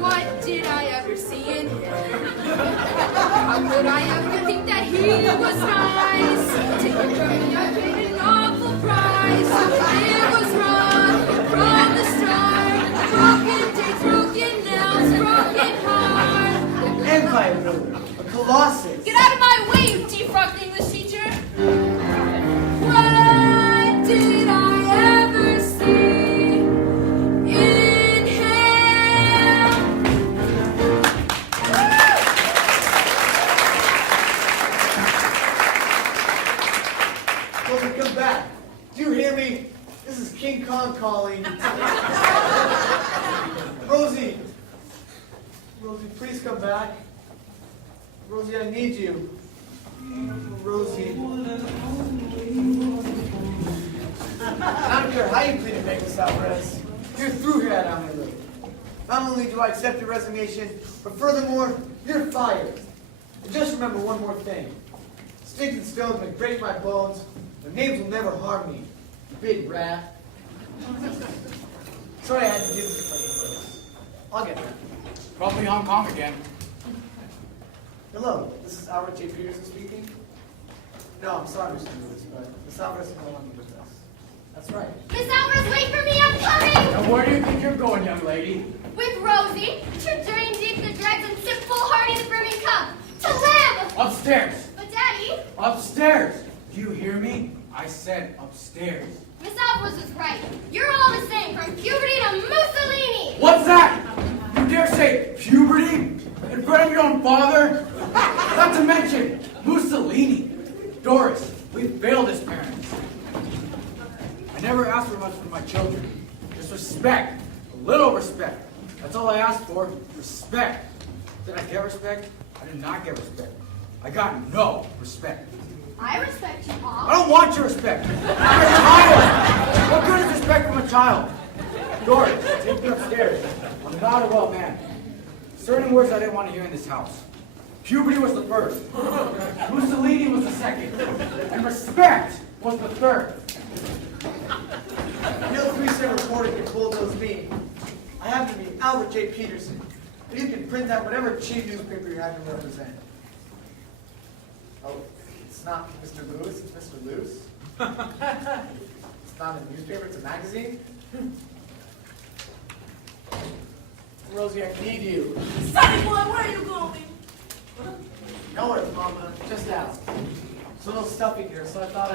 What did I ever see in him? How could I ever think that he was nice? Taking from me, I paid an awful price. It was wrong from the start. Broken days, broken nails, broken heart. Empire builder, a colossus. Get out of my way, you defrocked English teacher! What did I ever see in him? Rosie, come back. Do you hear me? This is King Kong calling. Rosie. Rosie, please come back. Rosie, I need you. Rosie. I don't care how you plead to make us out, Rez. You're through here at Amarillo. Not only do I accept your resignation, but furthermore, you're fired. And just remember one more thing. Sticks and stones may break my bones, but names will never harm me. You big rat. Sorry I had to do this in front of you, Rose. I'll get there. Probably Hong Kong again. Hello, this is Albert J. Peterson speaking. No, I'm sorry, Mr. Lewis, but Miss Alvarez is no longer with us. That's right. Miss Alvarez, wait for me, I'm coming! Now where do you think you're going, young lady? With Rosie, to drain deep the dregs and sip full-hearted the brimming cup. To live! Upstairs! But Daddy, Upstairs! Do you hear me? I said upstairs. Miss Alvarez is right. You're all the same, from puberty to Mussolini! What's that? You dare say puberty? In front of your own father? Not to mention Mussolini. Doris, we failed as parents. I never asked for much from my children. Just respect. A little respect. That's all I asked for. Respect. Did I get respect? I did not get respect. I got no respect. I respect you, I Pop. don't want your respect. I'm a child. What good is respect from a child? Doris, take me upstairs. I'm not a well man. Certain words I didn't want to hear in this house. Puberty was the first. Mussolini was the second. And respect was the third. No 3-7 reporter can bulldoze me. I have to be Albert J. Peterson. And you can print out whatever cheap newspaper you have to represent. Oh, it's not Mr. Lewis, it's Mr. Luce. It's not a newspaper, it's a magazine. Rosie, I need you. Sonny boy, where are you going? Nowhere, Mama, just out. It's a little stuffy here, so I thought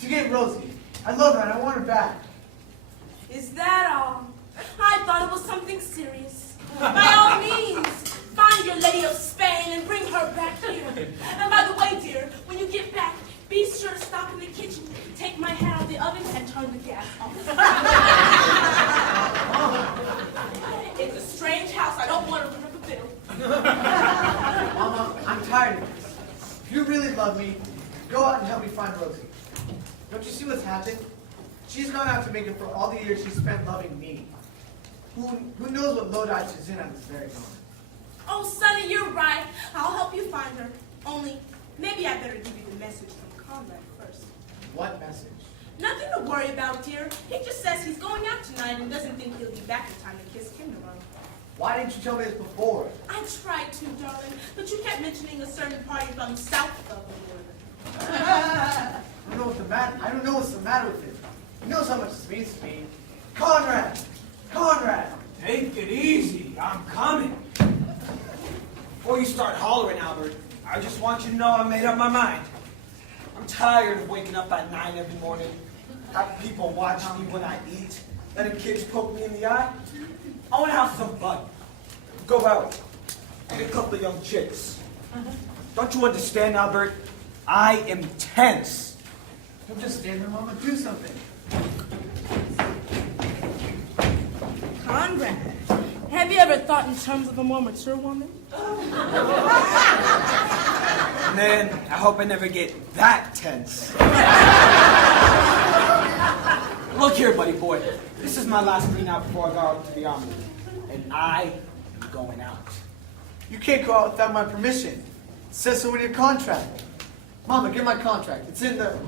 to get Rosie. I love her and I want her back. Is that all? I thought it was something serious. By all means, find your lady of Spain and bring her back here. And by the way, dear, when you get back, be sure to stop in the kitchen, take my hand out of the oven, and turn the gas off. It's a strange house. I don't want to rip a bill. Mama, I'm tired of this. If you really love me, go out and help me find Rosie. Don't you see what's happened? She's gone out to make it for all the years she spent loving me. Who knows what Lodi she's in at this very moment? Oh, Sonny, you're right. I'll help you find her. Only, maybe I better give you the message from Conrad first. What message? Nothing to worry about, dear. He just says he's going out tonight and doesn't think he'll be back in time to kiss Kim tomorrow. Why didn't you tell me this before? I tried to, darling, but you kept mentioning a certain party from south of the border. I don't know what's the matter with him. He knows how much this means to me. Conrad! Conrad! I'm coming. Before you start hollering, Albert, I just want you to know I made up my mind. I'm tired of waking up at 9 every morning, having people watch me when I eat, letting kids poke me in the eye. I want to have some fun. Go out, meet a couple of young chicks. Don't you understand, Albert? I am tense. Don't just stand there, Mama. Do something. Conrad, have you ever thought in terms of a more mature woman? Man, I hope I never get that tense. Look here, buddy boy. This is my last green out before I go out to the army. And I am going out. You can't go out without my permission. It says so in your contract. Mama, get my contract. It's in the...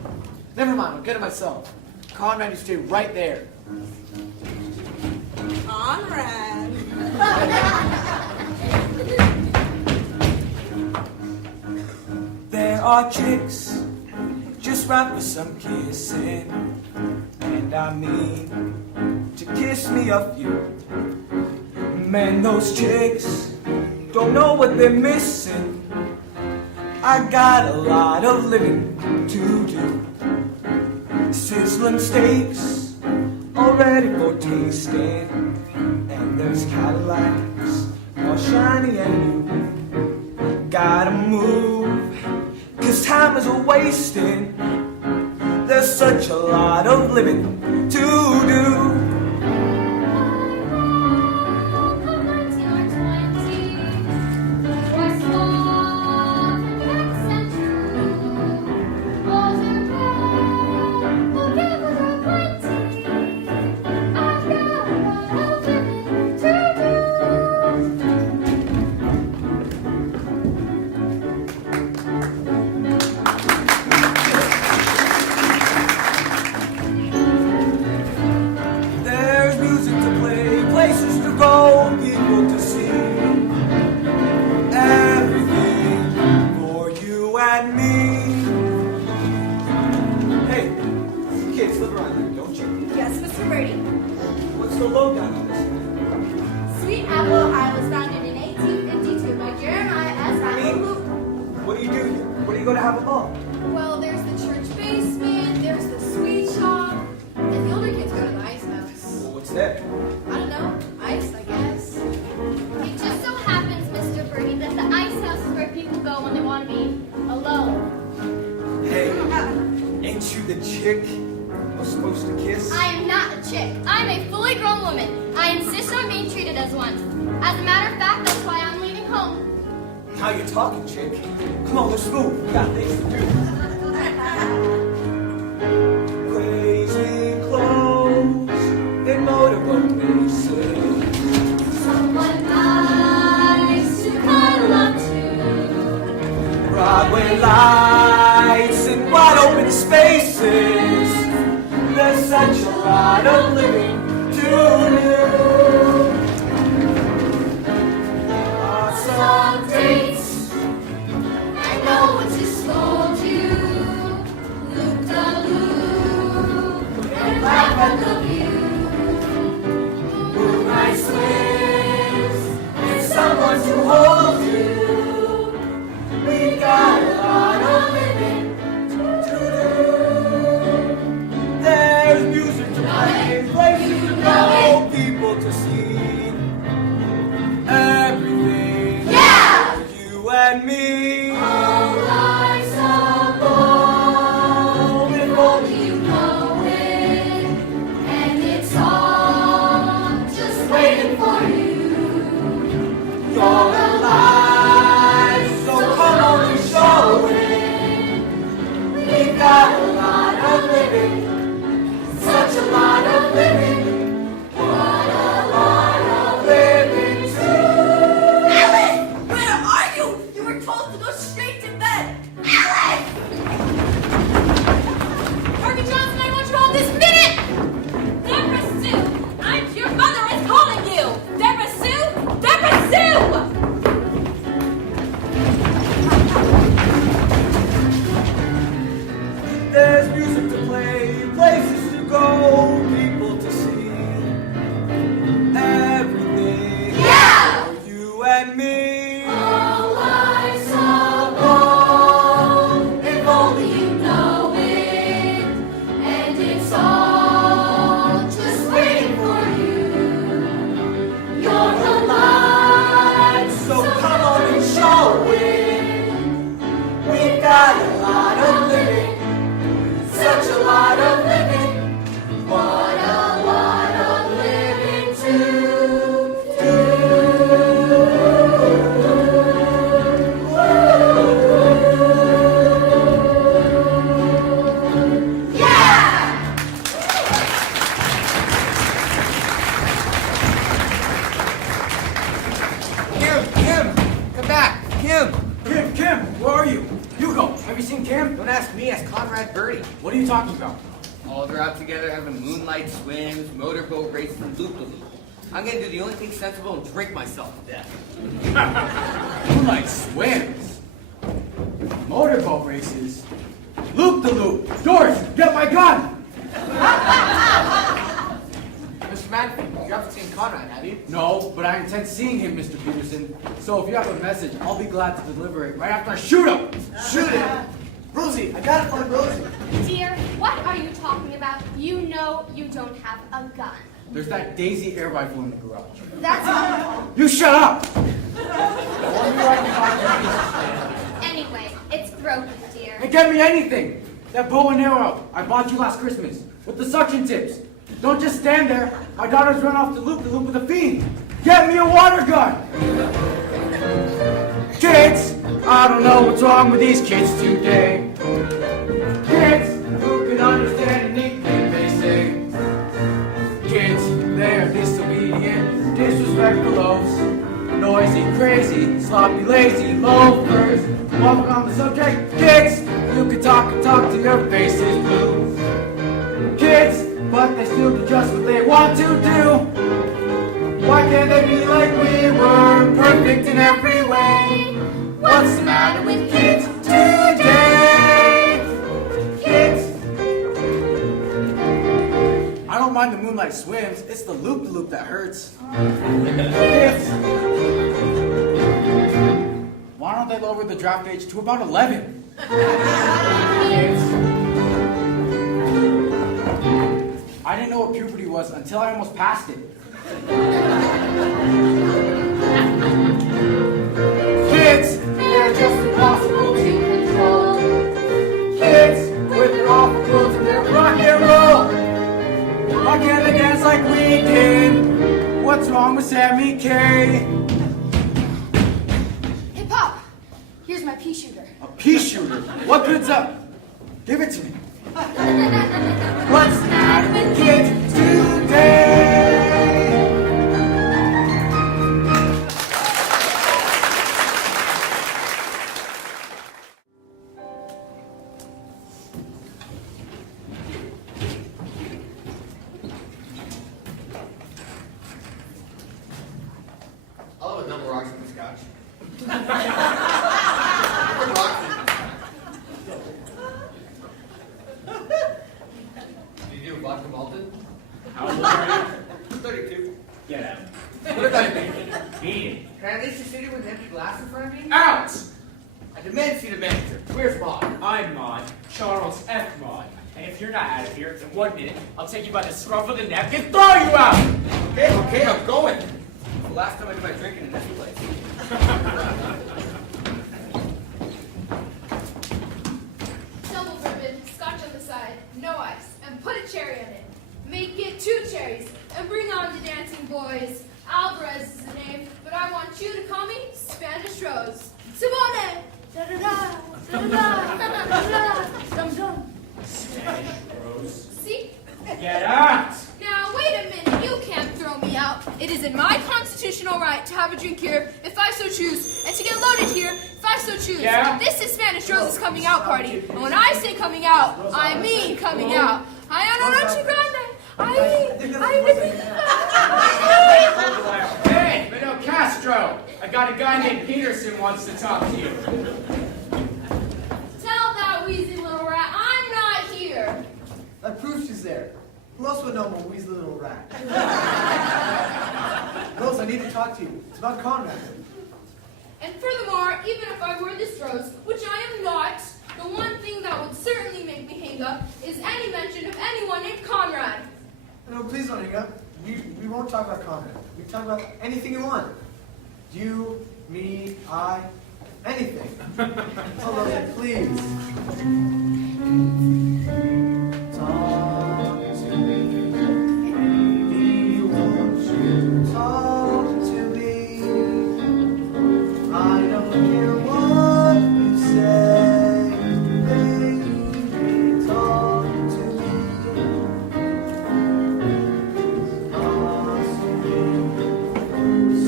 Never mind, I'll get it myself. Conrad, you stay right there. Conrad. There are chicks just right for some kissing. And I mean to kiss me a few. Man, those chicks don't know what they're missing. I got a lot of living to do. Sizzling steaks, all ready for tasting. And there's Cadillacs, all shiny and new. Gotta move, 'cause time is a-wasting. There's such a lot of living to do. Well, there's the church basement, there's the sweet shop, and the older kids go to the ice house. What's that? I don't know, ice, I guess. It just so happens, Mr. Birdie, that the ice house is where people go when they want to be alone. Hey, ain't you the chick I'm supposed to kiss? I am not a chick. I'm a fully grown woman. I insist on being treated as one. As a matter of fact, that's why I'm leaving home. Now you're talking, chick. Come on, let's move. We got things to do. Crazy clothes and motorboat races. Someone nice to cuddle up to. Broadway lights and wide open spaces. There's such a lot of living to do. Some dates, I know what to scold you. Loop-de-loop, and laugh at the view. Moonlight swims, and someone to hold you. We got a lot of living to do. There's music to play, places to go, people to see. Everything for you and me. All life's a ball, if only you know it. And it's all just waiting for you. You're alive, so come on and show it. We've got a lot of living, such a lot of living. What a lot of living too. Alice! Where are you? You were told to go straight to bed. Alice! Harvey Johnson, I want you home this minute! Deborah Sue, your mother is calling you. seen Kim? Don't ask me, ask Conrad Birdie. What are you talking about? Oh, they're out together having moonlight swims, motorboat races, and loop-de-loop. I'm gonna do the only thing sensible and drink myself to death. Moonlight swims. Motorboat races. Loop-de-loop. Doors, get my gun! Mr. Manford, you haven't seen Conrad, have you? No, but I intend seeing him, Mr. Peterson. So if you have a message, I'll be glad to deliver it right after I shoot him! Shoot him! Rosie, I gotta find Rosie. Dear, what are you talking about? You know you don't have a gun. There's that Daisy air rifle in the garage. That's You shut up! anyway, it's broken, dear. And get me anything! That bow and arrow I bought you last Christmas, with the suction tips. Don't just stand there. My daughter's run off the loop with a fiend. Get me a water gun! Kids, I don't know what's wrong with these kids today. Kids who can understand anything they say. Kids, they're disobedient, disrespectful oafs, noisy, crazy, sloppy, lazy, loafers. While we're on the subject, kids, you can talk and talk till your face is blue. Kids, but they still do just what they want to do. Why can't they be like we were, perfect in every way? What's the matter with kids today? Kids! I don't mind the moonlight swims, it's the loop-de-loop that hurts. Kids! Why don't they lower the draft age to about 11? Kids! I didn't know what puberty was until I almost passed it. Kids, they're just impossible to control. Kids, with their awful clothes and their rock and roll. Why can't they dance like we did? What's wrong with Sammy K? Hey, Pop, here's my pea shooter. A pea shooter? What good's up? Give it to me. What's the matter with kids today? I'll have a double rocks and scotch. Do you do vodka malted? How old are you? 32. Get out. What did I mean? Beat it. Can I at least just sit here with an empty glass in front of me? Out! I demand to see the manager. Where's Bob? I'm Maud, Charles F. Maud. And if you're not out of here in 1 minute, I'll take you by the scruff of the neck and throw you out! Okay, I'm going. The last time I tried drinking in this place. Double bourbon, scotch on the side, no ice, and put a cherry on it. Make it 2 cherries, and bring on the dancing boys. Alvarez is the name, but I want you to call me Spanish Rose. Simone! Da-da-da, da-da-da, da-da-da, dum-dum. Spanish Rose. See? Get out! Now, wait a minute, you can't throw me out. It is in my constitutional right to have a drink here if I so choose, and to get loaded here if I so choose. Yeah? This is Spanish Rose's coming out party, and when I say coming out, I mean coming out. I am not grande. Hey, Fidel Castro! I got a guy named Peterson wants to talk to you. Tell that wheezy little rat I'm not here. That proves she's there. Who else would know my weaselly little rat? Rose, I need to talk to you. It's about Conrad. And furthermore, even if I were this Rose, which I am not, the one thing that would certainly make me hang up is any mention of anyone named Conrad. No, please don't hang up. We won't talk about Conrad. We can talk about anything you want. You, me, I, anything. Oh, Rosie, please. Talk to me. Baby, won't you talk to me? I don't care what you say. Baby, talk to me.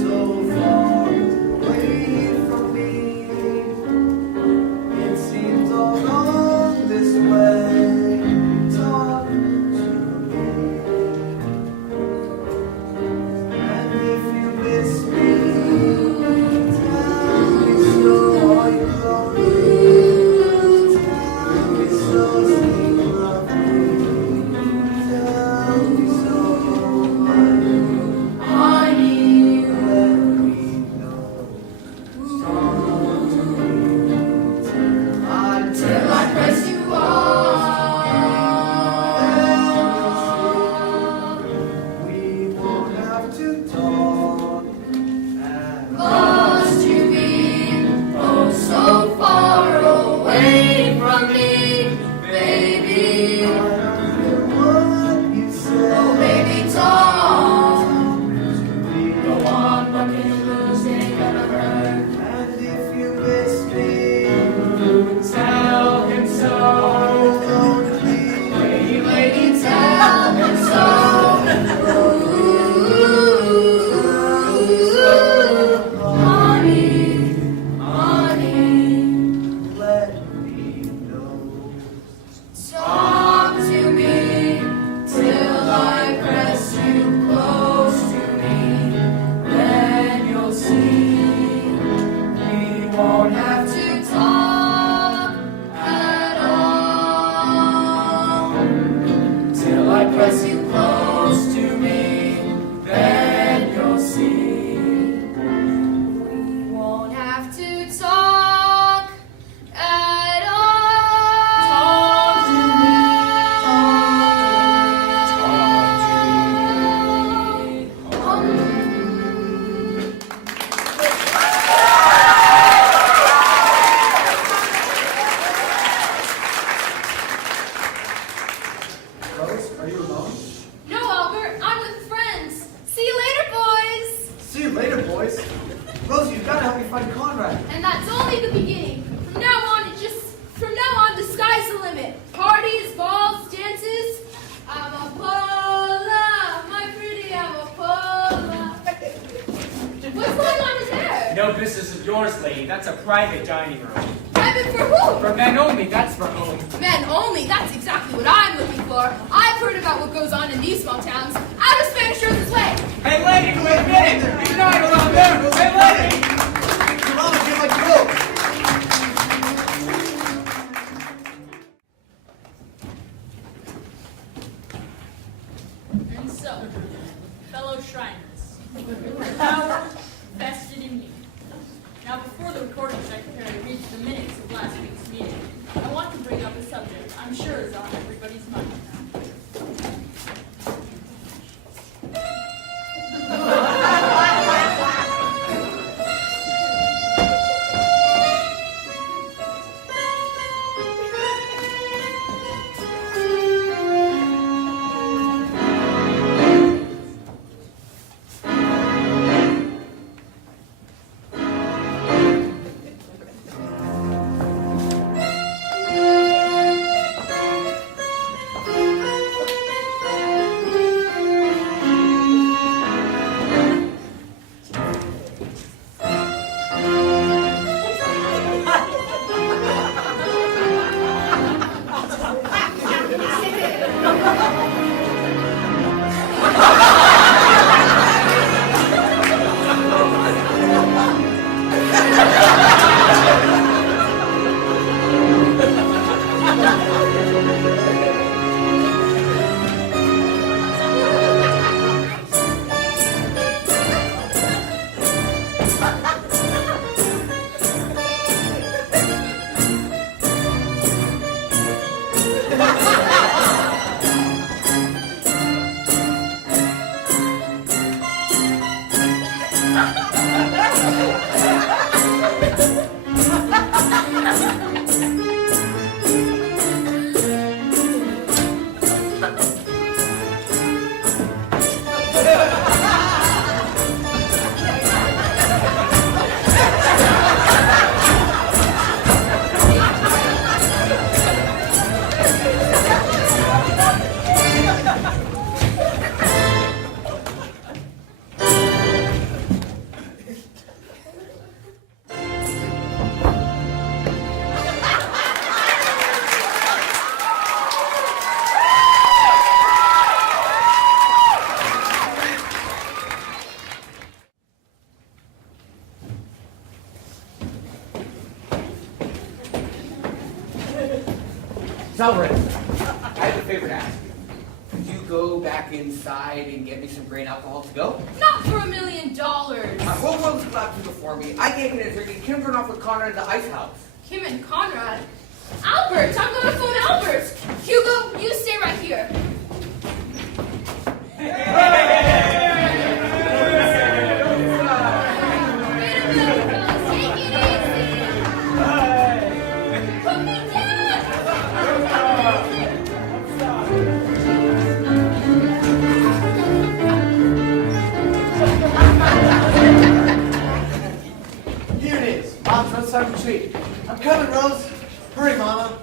So far away from me, it seems all gone. No business of yours, lady. That's a private dining room. Private for who? For men only, that's for home. Men only, that's exactly what I'm looking for. I've heard about what goes on in these small towns. Out of Spanish Rose's way. Hey, lady, wait a minute! You're not allowed there! Hey, lady! Mama, get my coat. And so, fellow Shriners, your power vested in me. Now, before the recording secretary reads the minutes of last week's meeting, I want to bring up a subject I'm sure is on everybody's mind now. Salvador, I have a favor to ask you. Could you go back inside and get me some grain alcohol to go? Not for $1 million. My whole world's collapsing before me. I can't get a drink, and Kim's run off with Conrad in the ice house. Kim and Conrad. Albert, I'm going to phone Albert. Hugo, you stay right here. Take it easy. Put me down. Here it is. Mom's roadside retreat. I'm coming, Rose. Hurry, Mama.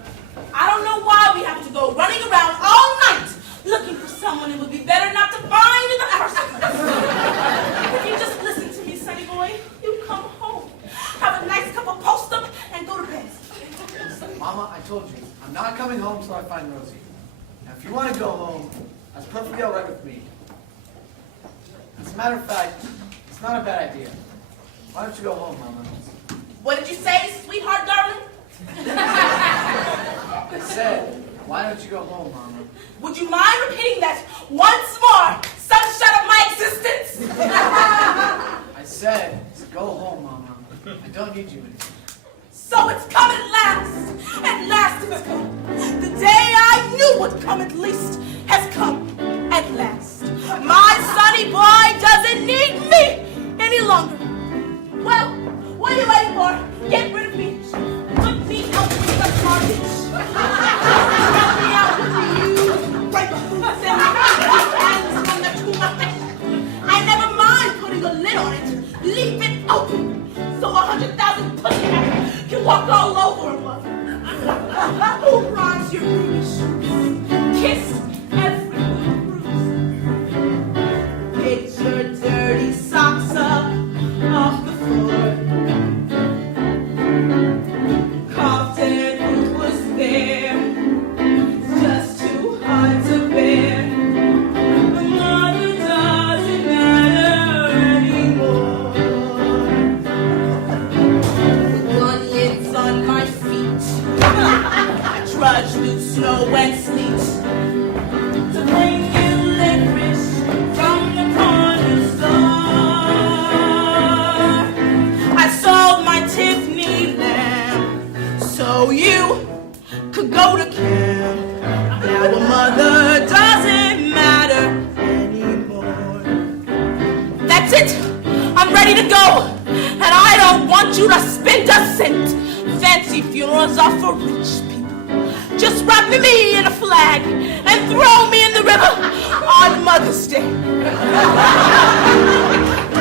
I don't know why we have to go running around all night looking for someone it would be better not to find in the house. If you just listen to me, sonny boy, you come home, have a nice cup of post-up, and go to bed. Mama, I told you, I'm not coming home till I find Rosie. Now, if you want to go home, that's perfectly all right with me. As a matter of fact, it's not a bad idea. Why don't you go home, Mama? What did you say, sweetheart, darling? I said, why don't you go home, Mama? Would you mind repeating that once more, sunshine of my existence? I said, go home, Mama. I don't need you anymore. So it's come at last. At last it's come. The day I knew would come at least has come at last. My sonny boy doesn't need me any longer. Well, what are you waiting for? Get rid of me. Put me out with the garbage. Help me out with you. Break my boots and hands from the tool. I never mind putting a lid on it. Leave it open. So 100,000 pussycats can walk all over a mother. Who bronze your ruby shoes? Kiss every little bruise. Get your dirty socks up off the floor. go to camp. Now a mother doesn't matter anymore. That's it. I'm ready to go. And I don't want you to spend a cent. Fancy funerals are for rich people. Just wrap me in a flag and throw me in the river on Mother's Day.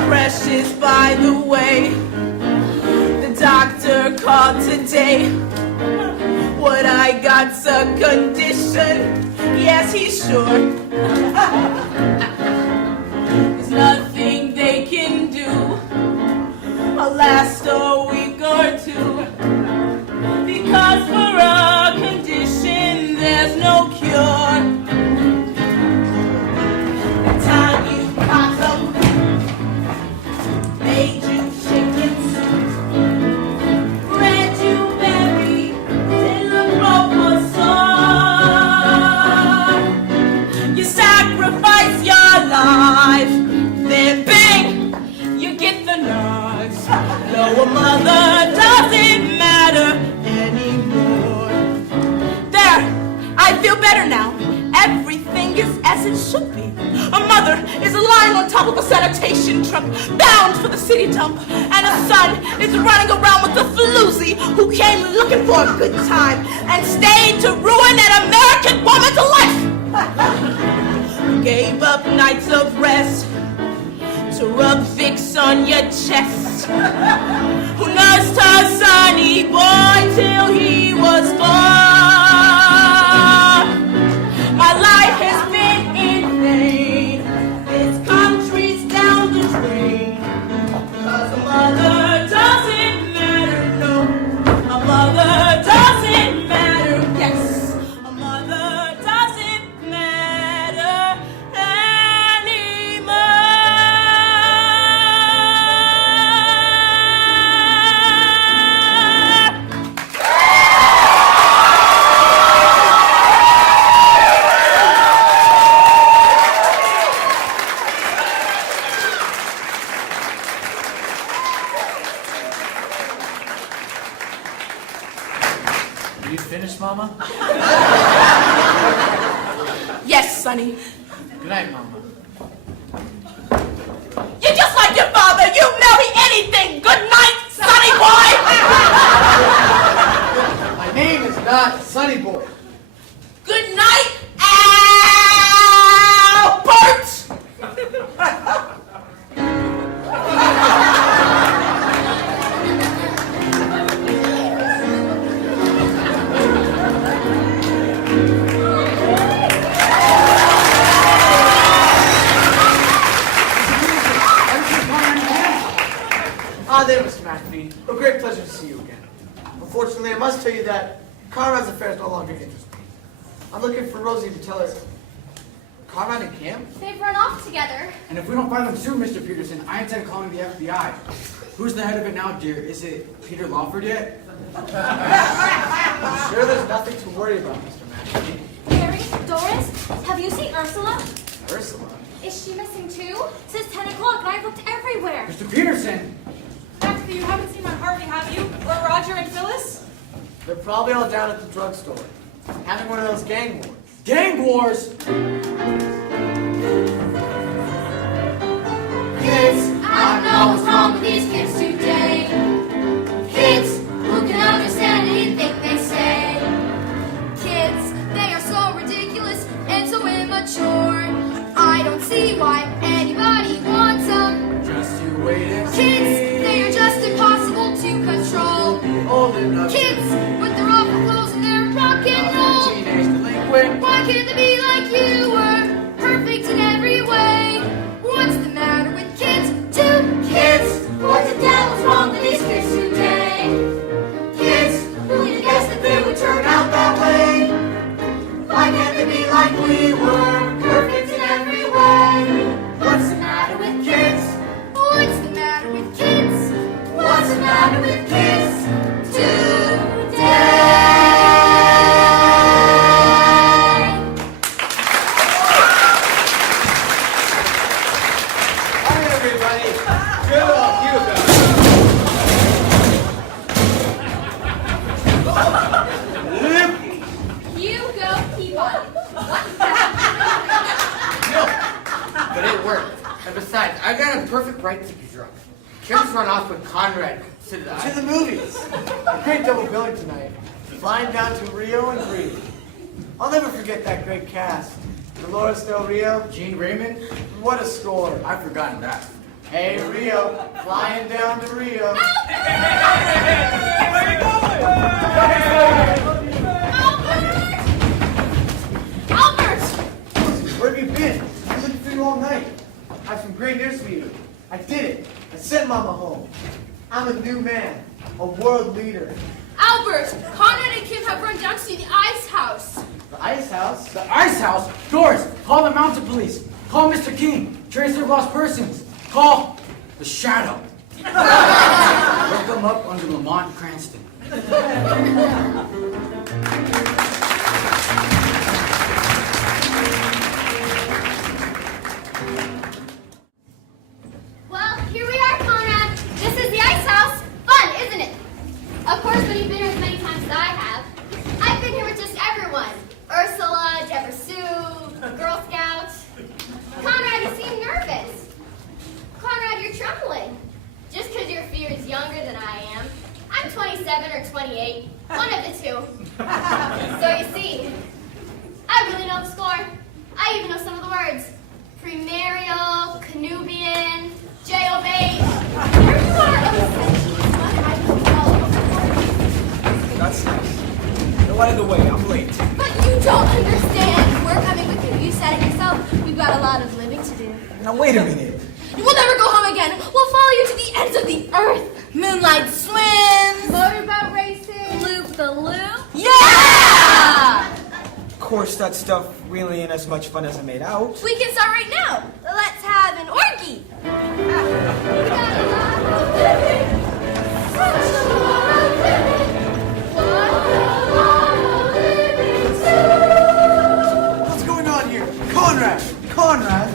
Precious, by the way, the doctor called today. What I got's a condition. Yes, he's sure. There's nothing they can do. I'll last a week or two. Because for a condition, there's no cure. The time you got some, made you chicken soup, bread you buried in the proper sun. You sacrifice your life, then bang, you get the nudge. No, a mother doesn't matter anymore. There, I feel better now. Everything is as it should be. A mother is lying on top of a sanitation truck, bound for the city dump, and a son is running around with a floozy who came looking for a good time and stayed to ruin an American woman's life. Who gave up nights of rest to rub Vicks on your chest. Who nursed her sonny boy till he was 4. My life has been in vain. This country's down the drain. 'Cause a mother doesn't matter, no. A mother doesn't matter, yes. A mother doesn't matter anymore. You finished, Mama? Yes, Sonny. Good night, Mama. You're just like your father. You marry anything. Good night, Sonny boy. My name is not Sonny Boy. Good night, Albert. Ah, there, Mr. McAfee. A great pleasure to see you again. Unfortunately, I must tell you that Conrad's affairs no longer interest me. I'm looking for Rosie to tell us. Conrad and Cam? They've run off together. And if we don't find them soon, Mr. Peterson, I intend calling the FBI. Who's the head of it now, dear? Is it Peter Lawford yet? I'm sure there's nothing to worry about, Mr. McAfee. Mary, Doris, have you seen Ursula? Ursula? Is she missing too? Since 10 o'clock, I've looked everywhere. Mr. Peterson! Actually, you haven't seen my Harvey, have you? Or Roger and Phyllis? They're probably all down at the drugstore, having one of those gang wars. Gang wars! Kids, I don't know what's wrong with these kids today. Kids who can understand anything they say. Kids, they are so ridiculous and so immature. I don't see why anybody wants them. Just you wait and see. Kids, they are just impossible to control. Old enough. Kids, with their awful clothes and their rock and roll. Teenage delinquent. Why can't they be like you were? Perfect in every way. What's the matter with kids? Two Kids, what the devil's wrong with these kids today? Kids, who you guess that they would turn out that way? Why can't they be like we were? Perfect in every way. What's the matter with kids? What's the matter with kids? What's the matter with kids today? Hi, everybody. Good on you guys. right to be drunk. Kim's run off with Conrad to To the movies. A great double billing tonight. Flying down to Rio and breathe. I'll never forget that great cast. Dolores Del Rio, Gene Raymond? what a score. I've forgotten that. Hey Rio, flying down to Rio. Albert! Where have you been? I've been looking for you all night. I have some great news for you. I did it. I sent Mama home. I'm a new man, a world leader. Albert, Conrad and Kim have run down to see the ice house. The ice house? The ice house? Doors! Call the mounted police! Call Mr. King! Trace of lost persons! Call the Shadow! Look them up under Lamont Cranston. Well, here we are, Conrad. This is the ice house. Fun, isn't it? Of course, when you've been here as many times as I have, I've been here with just everyone. Ursula, Deborah Sue, Girl Scout. Conrad, you seem nervous. Conrad, you're trembling. Just because your fear is younger than I am. I'm 27 or 28, one of the two. So you see, I really know the score. I even know some of the words. Primarial, Canubian, J-O-bait. Here you are, I can all That's nice. Go out of the way, I'm late. But you don't understand. We're coming with you. You said it yourself. We've got a lot of living to do. Now wait a minute. We'll never go home again. We'll follow you to the ends of the earth. Moonlight swims. Motorboat racing. Loop the loop. Yeah! Of course, that stuff really ain't as much fun as I made out. We can start right now. Let's have an orgy. We got a lot of living. Such a lot of living. What a lot of living too. What's going on here? Conrad! Conrad!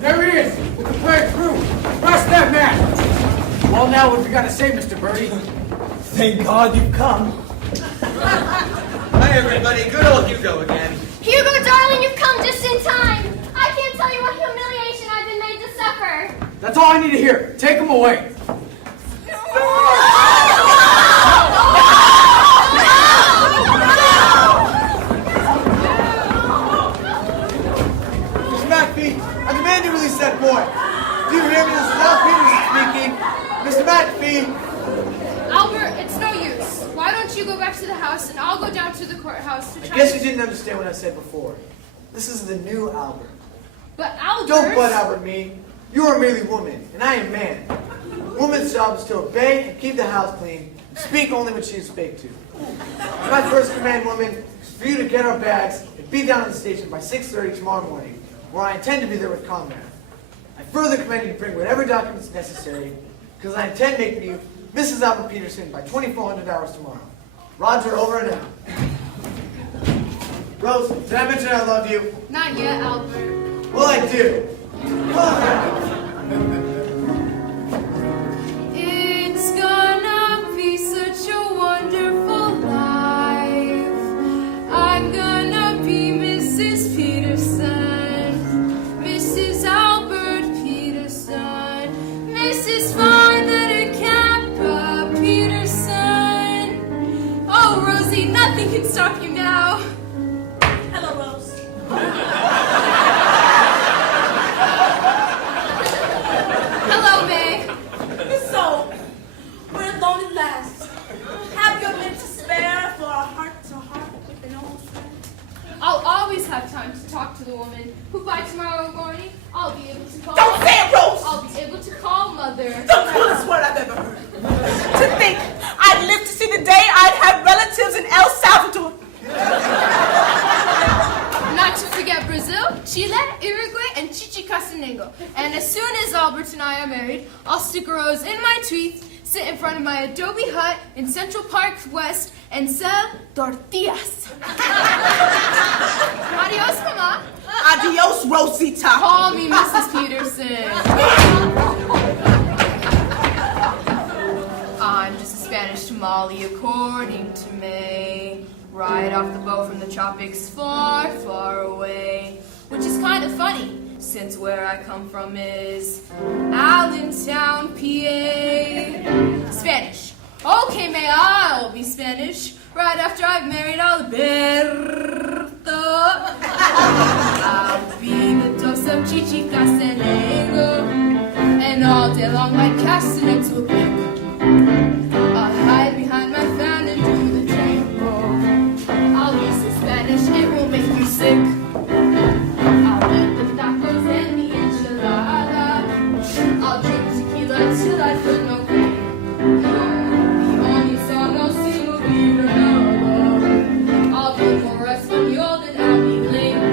There he is, with the plague crew. Arrest that man. Well, now what have you got to say, Mr. Birdie? Thank God you've come. Hi, everybody. Good old Hugo again. Hugo, darling, you've come just in time. I can't tell you what humiliation I've been made to suffer. That's all I need to hear. Take him away. Mr. McPhee, I demand you release that boy. Do you hear me? This is Al Peterson speaking. Mr. McPhee! Albert, it's no use. Why don't you go back to the house and I'll go down to the courthouse to I try guess to... you didn't understand what I said before. This is the new Albert. But Albert... Don't butt Albert me. You are merely woman, and I am man. Woman's job is to obey and keep the house clean, and speak only when she is spoke to. My first command, woman, is for you to get our bags and be down at the station by 6:30 tomorrow morning, where I intend to be there with Conrad. I further command you to bring whatever documents necessary, because I intend making you Mrs. Albert Peterson by 2400 hours tomorrow. Roger, over and out. Rose, did I mention I love you? Not yet, Albert. Well, I do. Conrad! It's gonna be such a wonderful life. I'm gonna be Mrs. Peterson, Mrs. Albert Peterson, Mrs. Father Kappa Peterson. Oh, Rosie, nothing can stop you now. Hello, Rose. Hello, May. So, we're alone at last. Have you a minute to spare for a heart-to-heart with an old friend? I'll always have time to talk to the woman who by tomorrow morning I'll be able to call. Don't say it, Rose! I'll be able to call Mother. The coolest word I've ever heard. To think I'd live to see the day I'd have relatives in El Salvador. Not to forget Brazil, Chile, Uruguay, and Chichicastenango. And as soon as Albert and I are married, I'll stick a rose in my teeth, sit in front of my adobe hut in Central Park West, and sell tortillas. Adios, Mama. Adios, Rosita. Call me Mrs. Peterson. I'm just a Spanish tamale, according to May. Right off the boat from the tropics far, far away. Which is kind of funny, since where I come from is Allentown, PA. Spanish. Okay, may I'll be Spanish right after I've married Alberto. I'll be the dose of chichicastenango, and all day long my castanets will pick. I'll hide behind my fan and do the tango. I'll be so Spanish it will make you sick. I'll eat the tacos and the enchilada. I'll drink tequila till I feel no pain. The only song I'll sing will be Renova. I'll be more Espanol than I'll be lame.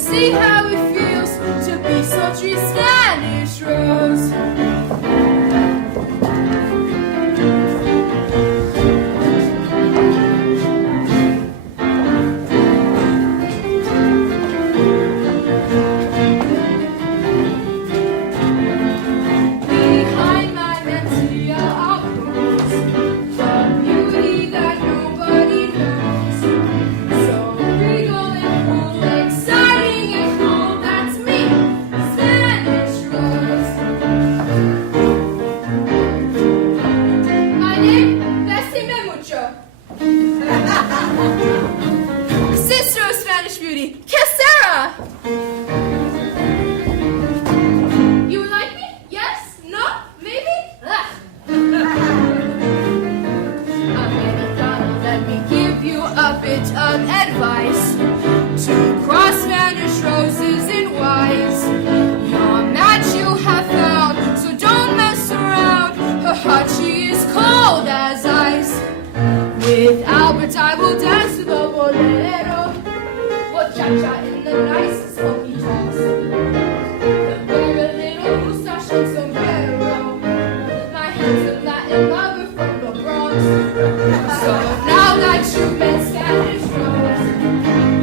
See how it feels to be sultry Spanish rose. Behind my mantilla I'll pose the beauty that nobody knows. So regal and cool, exciting and cool, that's me, Spanish Rose. My name, Besime Mucho. Sister of Spanish beauty, Casera. You would like me? Yes? No? Maybe? Ugh. Americano, let me give you a bit of advice. To cross Spanish roses and wise. Your match you have found, so don't mess around. Her heart, she is cold as ice. With Albert, I will dance to the bolero. Cha-cha in the nicest honky tonks. Wear a little mustache and sombrero. My handsome Latin lover from the Bronx. So now that you've met Spanish Rose,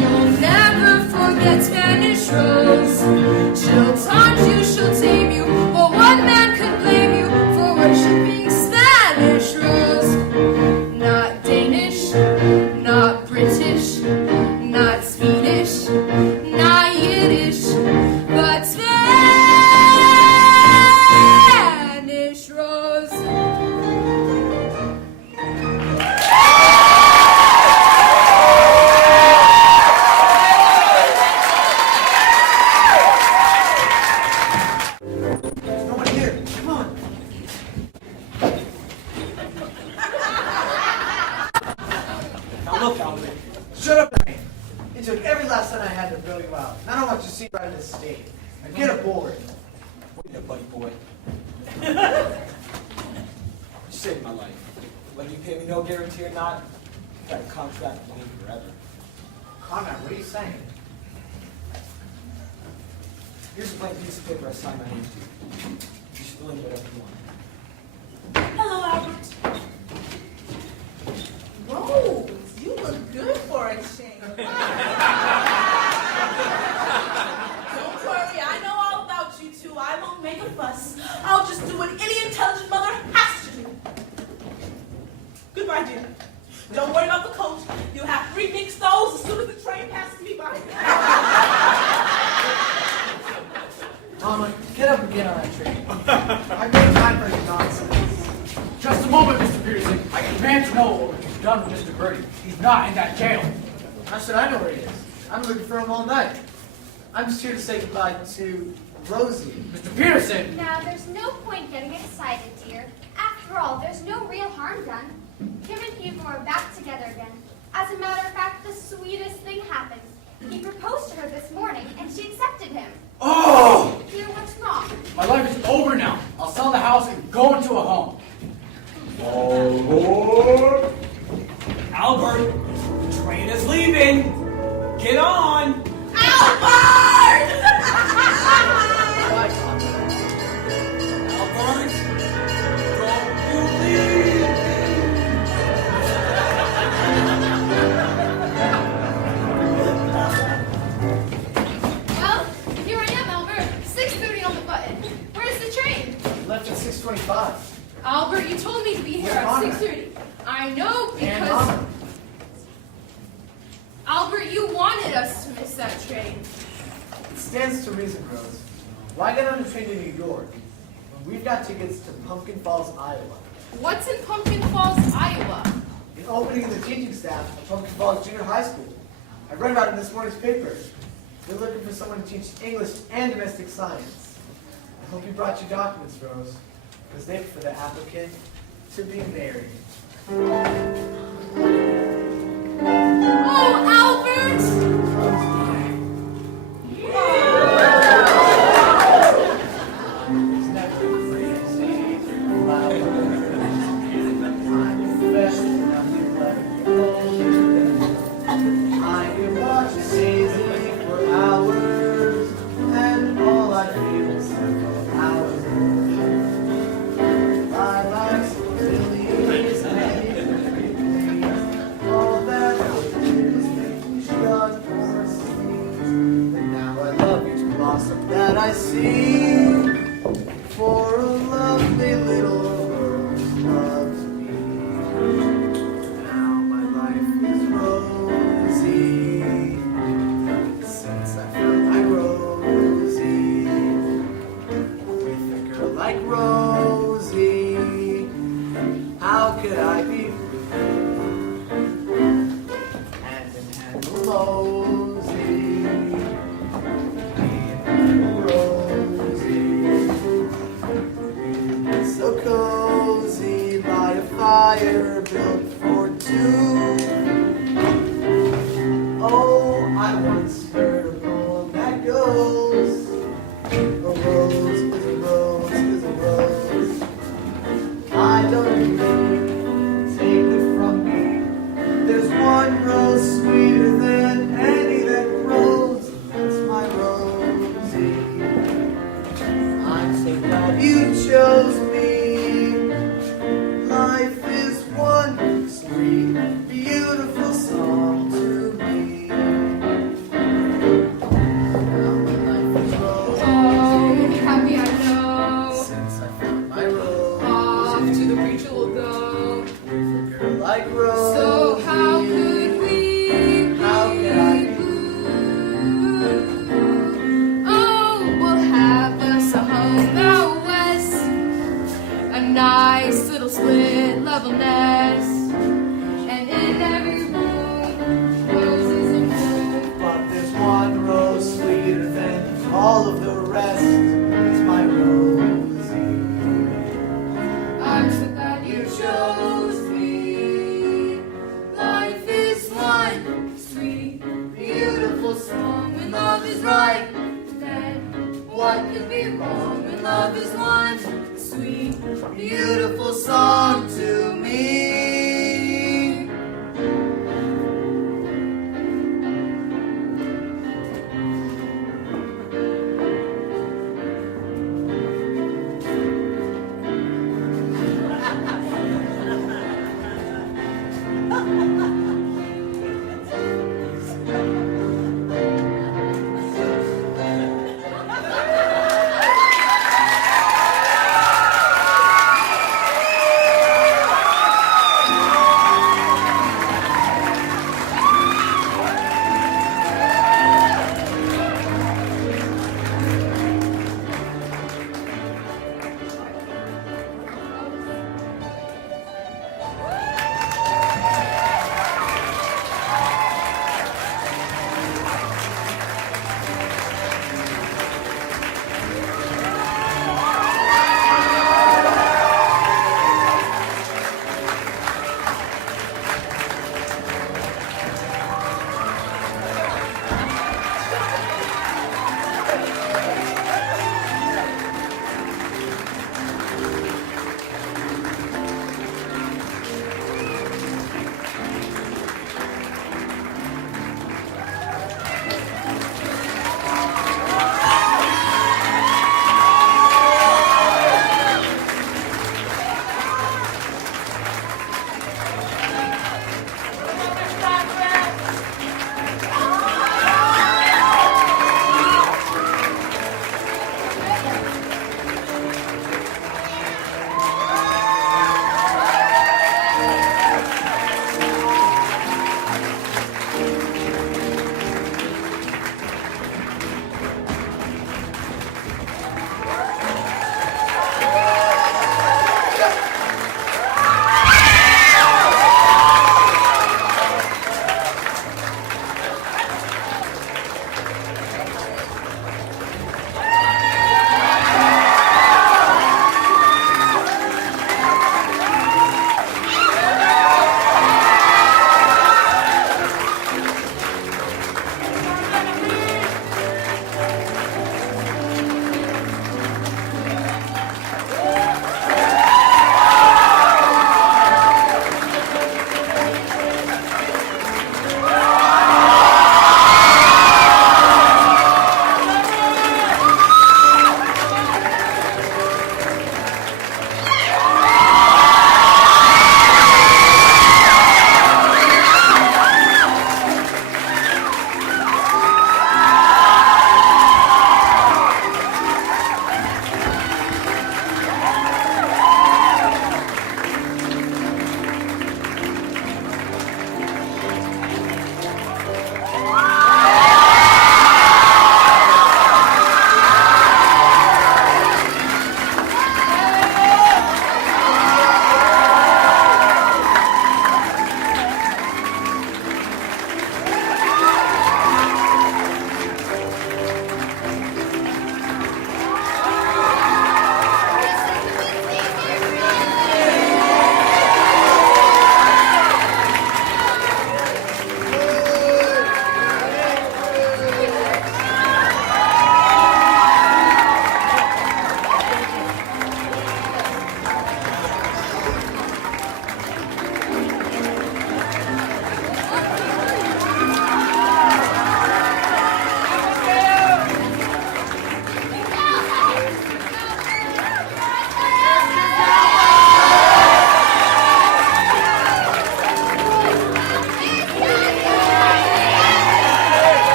you'll never forget Spanish Rose. She'll taunt you, she'll tame you, but one man could blame you for worshiping Spanish Rose. Not Danish, not British, not Swedish, not Yiddish, but Spanish Rose. There's no one here. Come on. Now look, Albert. Shut up, Diane. It took every last cent I had to bail you out. And I don't want you to see right in this state. Now get aboard. Wait there, buddy boy. You saved my life. Whether you pay me no guarantee or not, you got a contract with me forever. Conrad, what are you saying? Here's a blank piece of paper I signed my name to. You should fill in whatever you want. Hello, Albert. Rose, you look good for a change. Don't worry, I know all about you two. I won't make a fuss. I'll just do what any intelligent mother has to do. Goodbye, dear. Don't worry about the coat. You'll have 3 big stoves as soon as the train passes me by. Mama, get up and get on that train. I've no time for your nonsense. Just a moment, Mr. Peterson. I demand to know what you've done with Mr. Birdie. He's not in that jail. How should I know where he is? I'm looking for him all night. I'm just here to say goodbye to Rosie. Mr. Peterson! Now, there's no point getting excited, dear. After all, there's no real harm done. Kim and Hugo are back together again. As a matter of fact, the sweetest thing happened. He proposed to her this morning, and she accepted him. Oh! Dear, what's wrong? My life is over now. I'll sell the house and go into a home. Oh, Albert, the train is leaving. Get on. Albert! Albert, don't you leave. Albert, you wanted us to miss that train. It stands to reason, Rose. Why get on a train to New York when we've got tickets to Pumpkin Falls, Iowa? What's in Pumpkin Falls, Iowa? An opening in the teaching staff at Pumpkin Falls Junior High School. I read about it in this morning's paper. They're looking for someone to teach English and domestic science. I hope you brought your documents, Rose, because they for the applicant to be married. Oh, Albert! It's never crazy flowers. I'm the best and I'm left alone. I can watch the season for hours, and all I feel is several hours. Lilacs, lilies, and all that I did was make me shut for sneeze. And now I love each blossom that I see, for a lovely little rose loves me. Now my life is rosy, since I found my Rosie. With a girl like Rosie, how could I be hand in hand with Rosie? Rosie, so cozy by a fire built for two. Oh, I once heard a poem that goes, a rose is a rose is a rose. I don't think, take it from me, there's one rose sweeter than any that grows, and that's my Rosie. I'm so glad you chose me. Life is one sweet, beautiful song to me. Now my life is rosy, Oh, happy I know. since I found my Rosie. Off to the preacher we'll go. With a girl like Rosie. So how could we How could I be Oh, we'll have us a home out west, a nice little split level nest, and in every room, roses and bloom. But there's one rose sweeter than all of the rest. It's my Rosie. I'm so glad you chose me. Life is one sweet, beautiful song. When love is right, then what could be wrong? When love is one sweet, Beautiful song to me.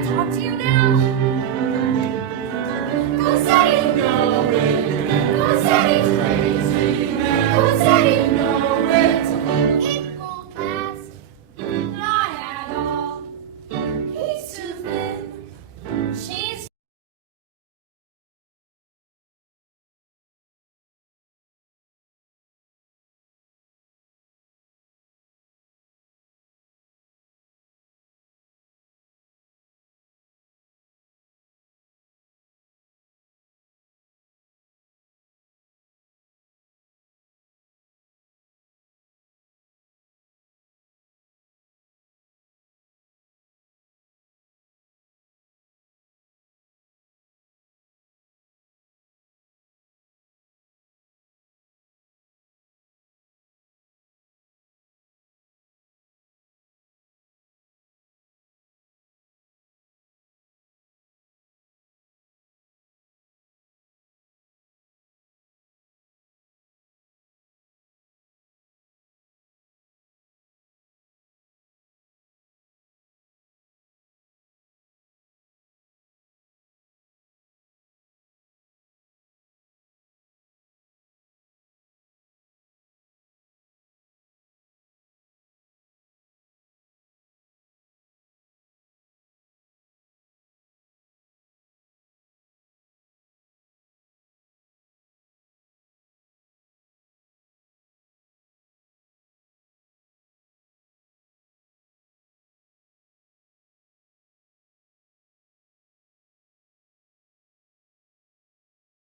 I talk to you now? Go steady, go steady.